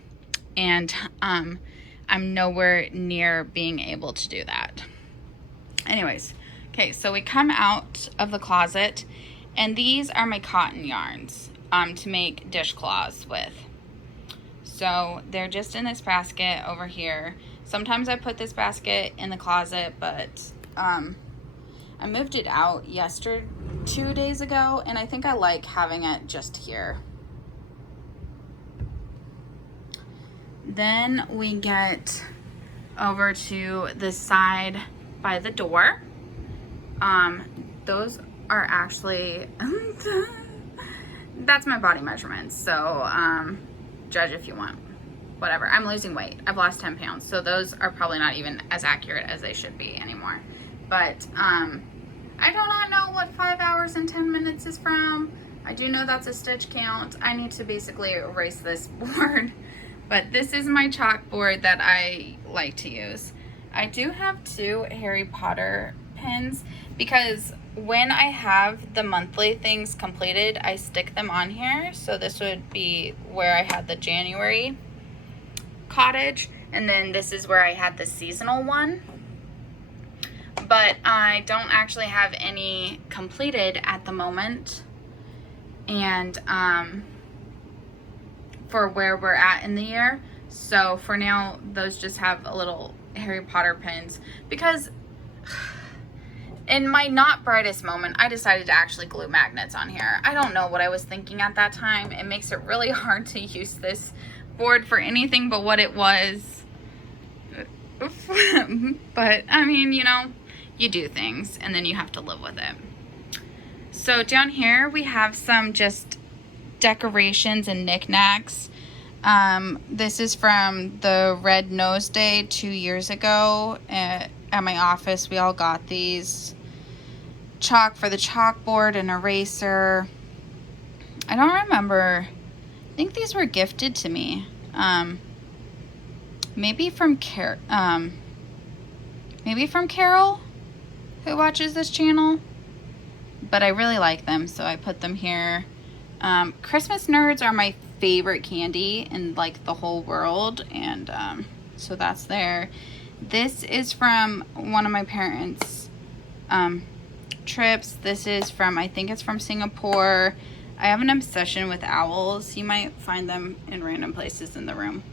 And I'm nowhere near being able to do that. Anyways, okay, so we come out of the closet, and these are my cotton yarns to make dishcloths with. So they're just in this basket over here. Sometimes I put this basket in the closet, but I moved it out 2 days ago, and I think I like having it just here. Then we get over to the side by the door. Those are actually that's my body measurements. So judge if you want. Whatever. I'm losing weight. I've lost 10 pounds. So those are probably not even as accurate as they should be anymore. But I do not know what 5 hours and 10 minutes is from. I do know that's a stitch count. I need to basically erase this board. But this is my chalkboard that I like to use. I do have 2 Harry Potter pins because when I have the monthly things completed, I stick them on here. So this would be where I had the January cottage, and then this is where I had the seasonal one. But I don't actually have any completed at the moment. And for where we're at in the year. So for now, those just have a little Harry Potter pins because in my not brightest moment, I decided to actually glue magnets on here. I don't know what I was thinking at that time. It makes it really hard to use this board for anything but what it was. But I mean, you know, you do things and then you have to live with it. So down here we have some just decorations and knickknacks. This is from the Red Nose Day 2 years ago. At my office, we all got these. Chalk for the chalkboard, an eraser. I don't remember. I think these were gifted to me. Maybe from Carol, who watches this channel. But I really like them, so I put them here. Christmas Nerds are my favorite candy in like the whole world, and so that's there. This is from one of my parents' trips. This is from, I think it's from Singapore. I have an obsession with owls. You might find them in random places in the room.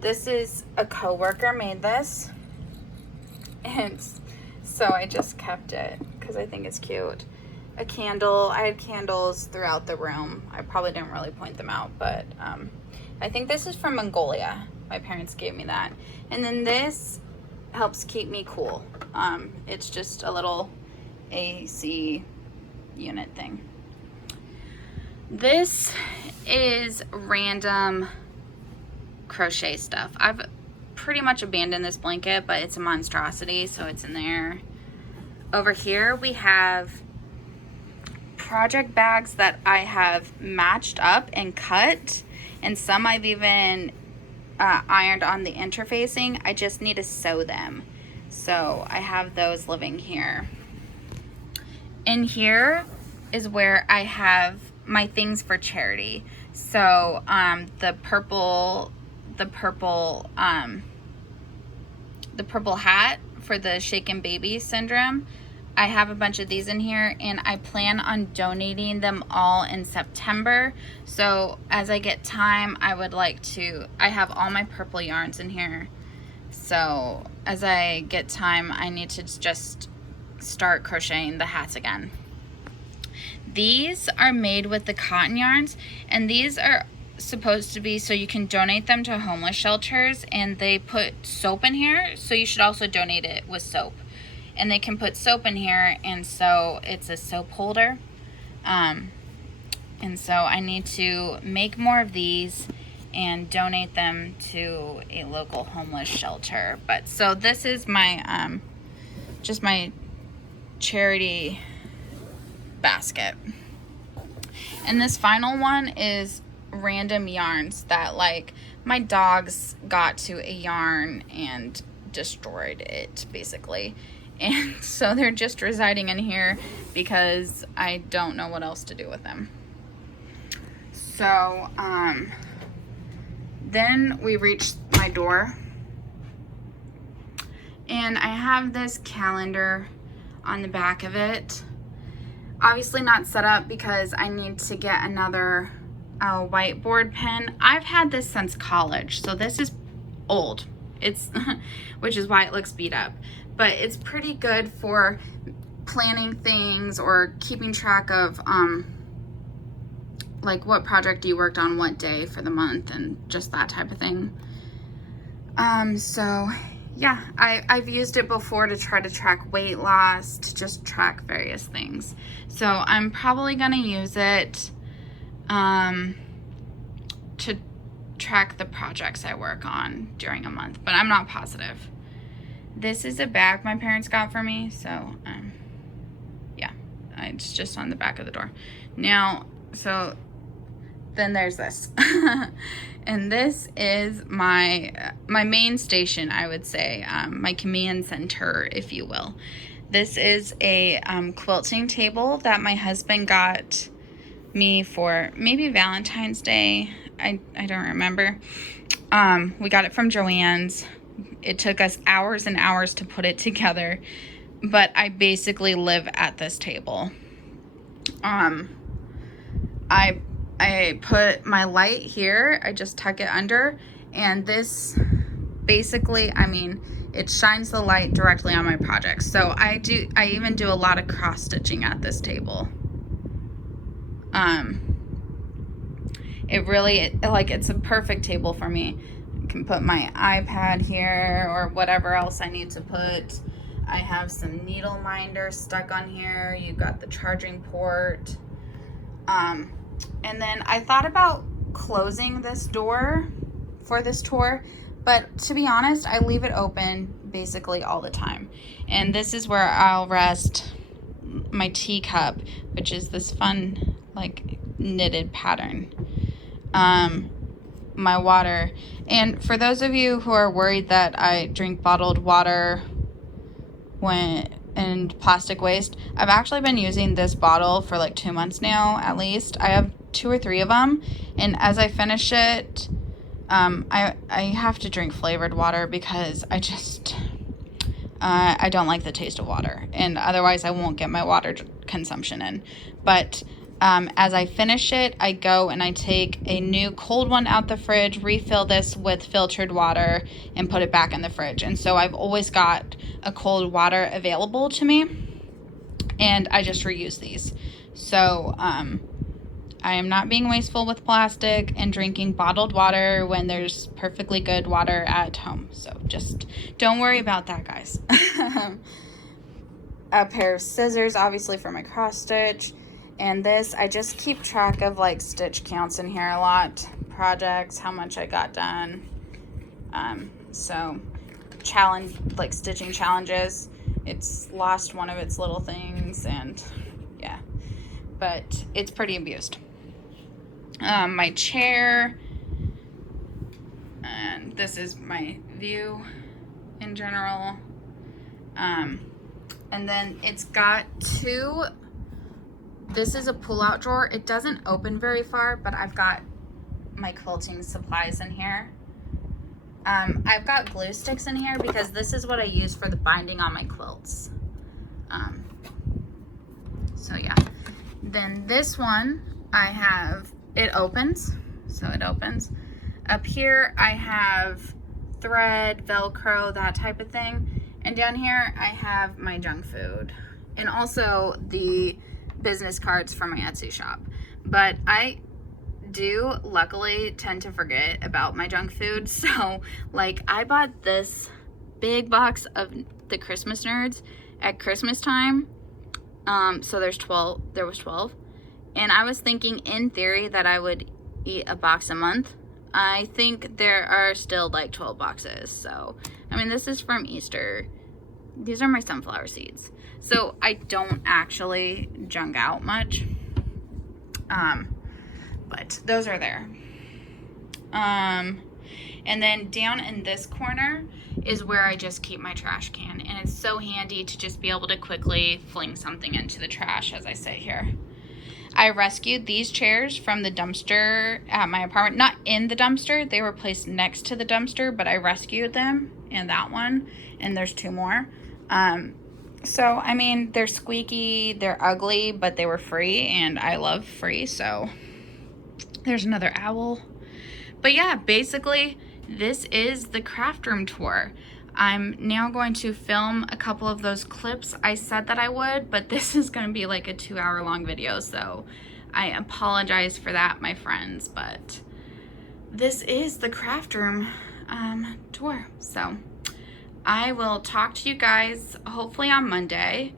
This is a coworker made this, and so I just kept it because I think it's cute. A candle. I had candles throughout the room. I probably didn't really point them out, but I think this is from Mongolia. My parents gave me that. And then this helps keep me cool. It's just a little AC unit thing. This is random crochet stuff. I've pretty much abandoned this blanket, but it's a monstrosity, so it's in there. Over here we have project bags that I have matched up and cut, and some I've even ironed on the interfacing. I just need to sew them. So I have those living here. In here is where I have my things for charity. So the purple hat for the shaken baby syndrome. I have a bunch of these in here, and I plan on donating them all in September. So as I get time, I have all my purple yarns in here. So as I get time, I need to just start crocheting the hats again. These are made with the cotton yarns, and these are supposed to be so you can donate them to homeless shelters, and they put soap in here, so you should also donate it with soap. And they can put soap in here, and so it's a soap holder. And so I need to make more of these and donate them to a local homeless shelter. But so this is my just my charity basket. And this final one is random yarns that, like, my dogs got to a yarn and destroyed it basically. And so they're just residing in here because I don't know what else to do with them. So then we reached my door, and I have this calendar on the back of it. Obviously not set up because I need to get another whiteboard pen. I've had this since college, so this is old. It's which is why it looks beat up. But it's pretty good for planning things or keeping track of like what project you worked on what day for the month and just that type of thing. So yeah, I've used it before to try to track weight loss, to just track various things. So I'm probably gonna use it to track the projects I work on during a month, but I'm not positive. This is a bag my parents got for me, so yeah, it's just on the back of the door. Now, so then there's this. And this is my main station, I would say, my command center, if you will. This is a quilting table that my husband got me for maybe Valentine's Day. I don't remember. We got it from Joann's. It took us hours and hours to put it together, but I basically live at this table. I put my light here, I just tuck it under, and this basically, I mean, it shines the light directly on my projects. So I even do a lot of cross stitching at this table. It really, like, it's a perfect table for me. I can put my iPad here or whatever else I need to put. I have some needle minder stuck on here. You got the charging port. And then I thought about closing this door for this tour, but to be honest, I leave it open basically all the time. And this is where I'll rest my teacup, which is this fun, like, knitted pattern. My water. And for those of you who are worried that I drink bottled water and plastic waste, I've actually been using this bottle for like 2 months now, at least. I have 2 or 3 of them, and as I finish it, I have to drink flavored water because I just I don't like the taste of water, and otherwise I won't get my water consumption in. But as I finish it, I go and I take a new cold one out the fridge, refill this with filtered water, and put it back in the fridge. And so I've always got a cold water available to me, and I just reuse these. So I am not being wasteful with plastic and drinking bottled water when there's perfectly good water at home. So just don't worry about that, guys. A pair of scissors, obviously, for my cross stitch. And this, I just keep track of like stitch counts in here a lot, projects, how much I got done. So challenge, like stitching challenges, it's lost one of its little things, and yeah, but it's pretty abused. My chair, and this is my view in general. And then it's got 2, this is a pull-out drawer. It doesn't open very far, but I've got my quilting supplies in here. I've got glue sticks in here because this is what I use for the binding on my quilts. So yeah. Then this one, I have, it opens, so it opens. Up here, I have thread, Velcro, that type of thing. And down here, I have my junk food. And also the business cards for my Etsy shop. But I do luckily tend to forget about my junk food. So like I bought this big box of the Christmas Nerds at Christmas time. So there was 12. And I was thinking in theory that I would eat a box a month. I think there are still like 12 boxes. So, I mean, this is from Easter. These are my sunflower seeds. So I don't actually junk out much. But those are there. And then down in this corner is where I just keep my trash can. And it's so handy to just be able to quickly fling something into the trash, as I say here. I rescued these chairs from the dumpster at my apartment. Not in the dumpster, they were placed next to the dumpster, but I rescued them, and that one, and there's 2 more. So, I mean, they're squeaky, they're ugly, but they were free, and I love free, so there's another owl. But yeah, basically, this is the craft room tour. I'm now going to film a couple of those clips I said that I would, but this is going to be like a 2-hour long video, so I apologize for that, my friends, but this is the craft room tour. So I will talk to you guys hopefully on Monday.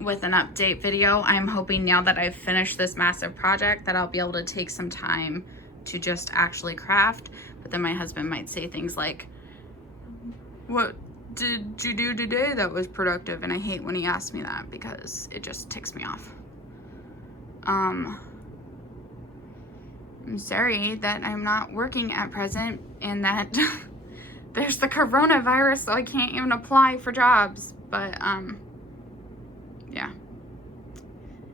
with an update video. I'm hoping now that I've finished this massive project that I'll be able to take some time to just actually craft. But then my husband might say things like, what did you do today that was productive? And I hate when he asks me that because it just ticks me off. I'm sorry that I'm not working at present and that there's the coronavirus, so I can't even apply for jobs. But yeah,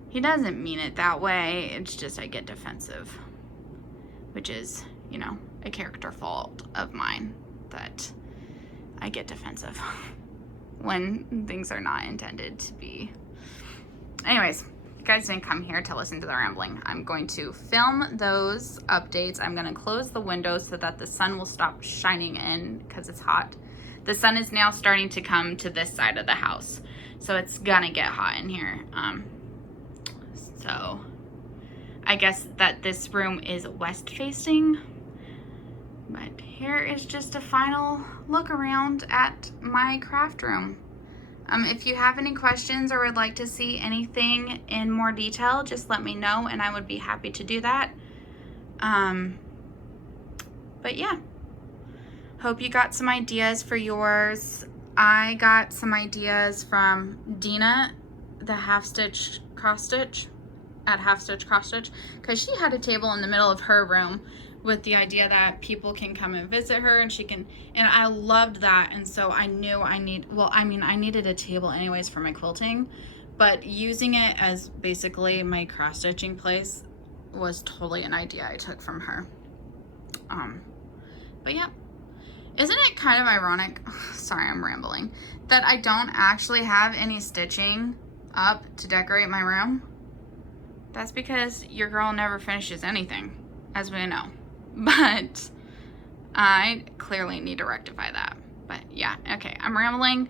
he doesn't mean it that way. It's just I get defensive, which is, you know, a character fault of mine, that I get defensive when things are not intended to be. Anyways, you guys didn't come here to listen to the rambling. I'm going to film those updates. I'm going to close the windows so that the sun will stop shining in because it's hot. The sun is now starting to come to this side of the house, so it's gonna get hot in here. So I guess that this room is west facing, but here is just a final look around at my craft room. If you have any questions or would like to see anything in more detail, just let me know and I would be happy to do that. But yeah, hope you got some ideas for yours. I got some ideas from Dina, the Half Stitch Cross Stitch, at Half Stitch Cross Stitch, because she had a table in the middle of her room with the idea that people can come and visit her and she can, and I loved that. And so I knew I needed a table anyways for my quilting, but using it as basically my cross stitching place was totally an idea I took from her. But yeah, isn't it kind of ironic, sorry I'm rambling, that I don't actually have any stitching up to decorate my room? That's because your girl never finishes anything, as we know. But I clearly need to rectify that. But yeah, okay, I'm rambling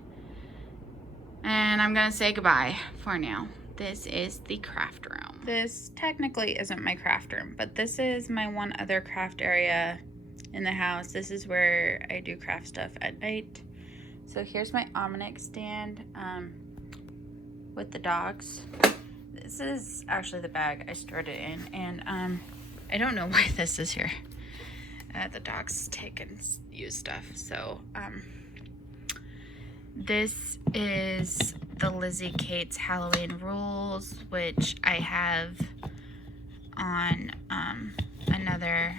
and I'm gonna say goodbye for now. This is the craft room. This technically isn't my craft room, but this is my one other craft area in the house. This is where I do craft stuff at night. So here's my almanac stand with the dogs. This is actually the bag I stored it in, and I don't know why this is here. The dogs take and use stuff. So this is the Lizzie Kate's Halloween Rules, which I have on another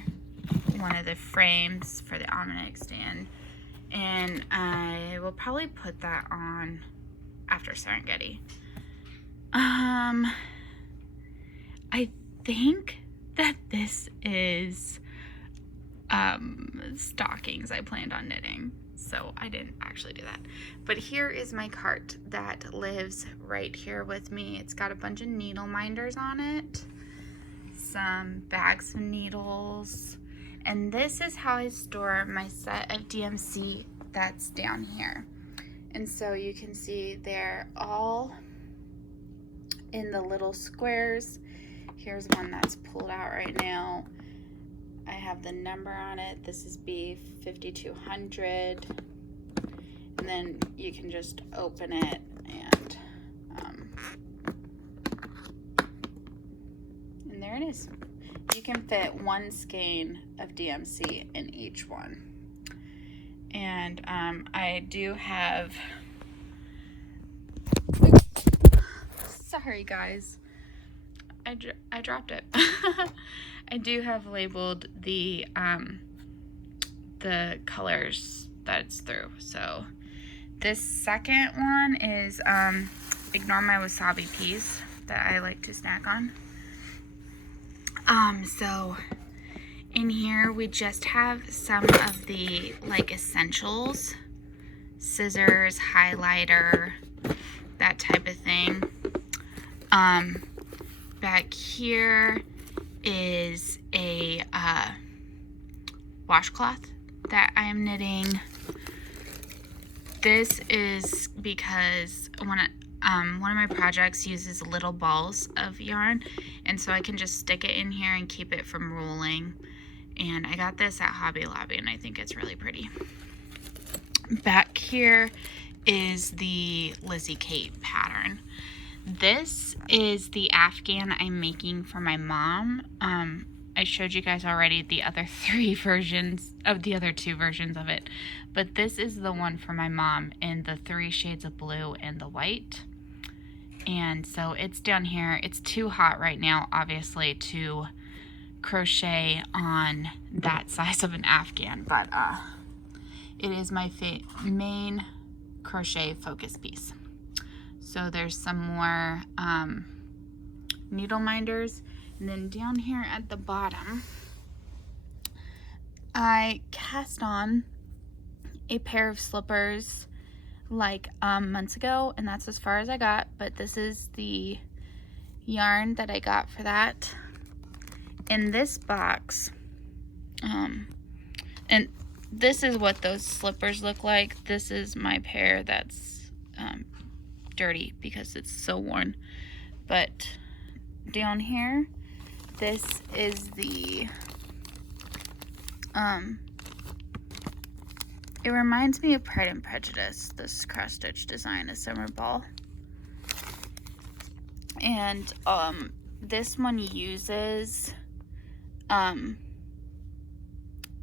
one of the frames for the almanac stand, and I will probably put that on after Serengeti. I think that this is stockings I planned on knitting, so I didn't actually do that. But here is my cart that lives right here with me. It's got a bunch of needle minders on it, some bags of needles, and this is how I store my set of DMC that's down here. And so you can see they're all in the little squares. Here's one that's pulled out right now. I have the number on it. This is B5200. And then you can just open it and there it is. You can fit one skein of DMC in each one. And I do have, sorry guys, I dropped it. I do have labeled the colors that it's through. So this second one is Ignore My Wasabi Peas that I like to snack on. So in here we just have some of the like essentials, scissors, highlighter, that type of thing. Back here is a washcloth that I'm knitting. This is because one of my projects uses little balls of yarn, and so I can just stick it in here and keep it from rolling. And I got this at Hobby Lobby, and I think it's really pretty. Back here is the Lizzie Kate pattern. This is the Afghan I'm making for my mom. I showed you guys already the other two versions of it, but this is the one for my mom in the 3 shades of blue and the white. And so it's down here. It's too hot right now, obviously, to crochet on that size of an Afghan, but it is my main crochet focus piece. So there's some more needle minders, and then down here at the bottom I cast on a pair of slippers like months ago, and that's as far as I got, but this is the yarn that I got for that. In this box, and this is what those slippers look like. This is my pair that's dirty because it's so worn. But down here, this is the it reminds me of Pride and Prejudice, this cross stitch design, a summer ball. And this one uses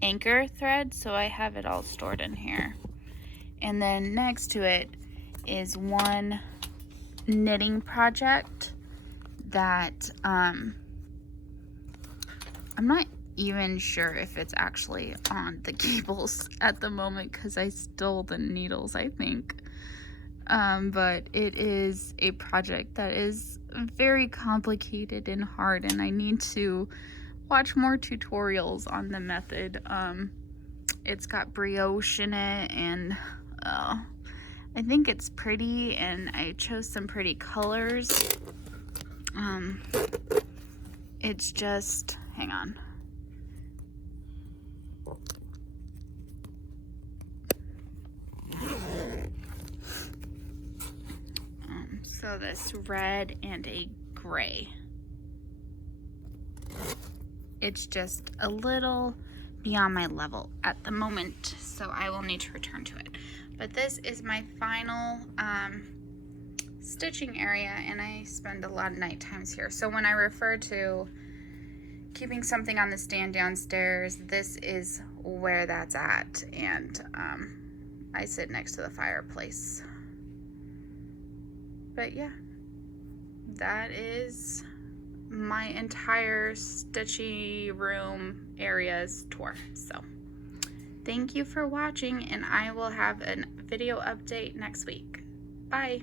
anchor thread, so I have it all stored in here. And then next to it is one knitting project that I'm not even sure if it's actually on the cables at the moment because I stole the needles, I think. But it is a project that is very complicated and hard, and I need to watch more tutorials on the method. It's got brioche in it, and I think it's pretty, and I chose some pretty colors. It's just, hang on. So this red and a gray. It's just a little beyond my level at the moment, so I will need to return to it. But this is my final stitching area, and I spend a lot of night times here. So when I refer to keeping something on the stand downstairs, this is where that's at, and I sit next to the fireplace. But yeah, that is my entire stitchy room areas tour. So thank you for watching, and I will have a video update next week. Bye.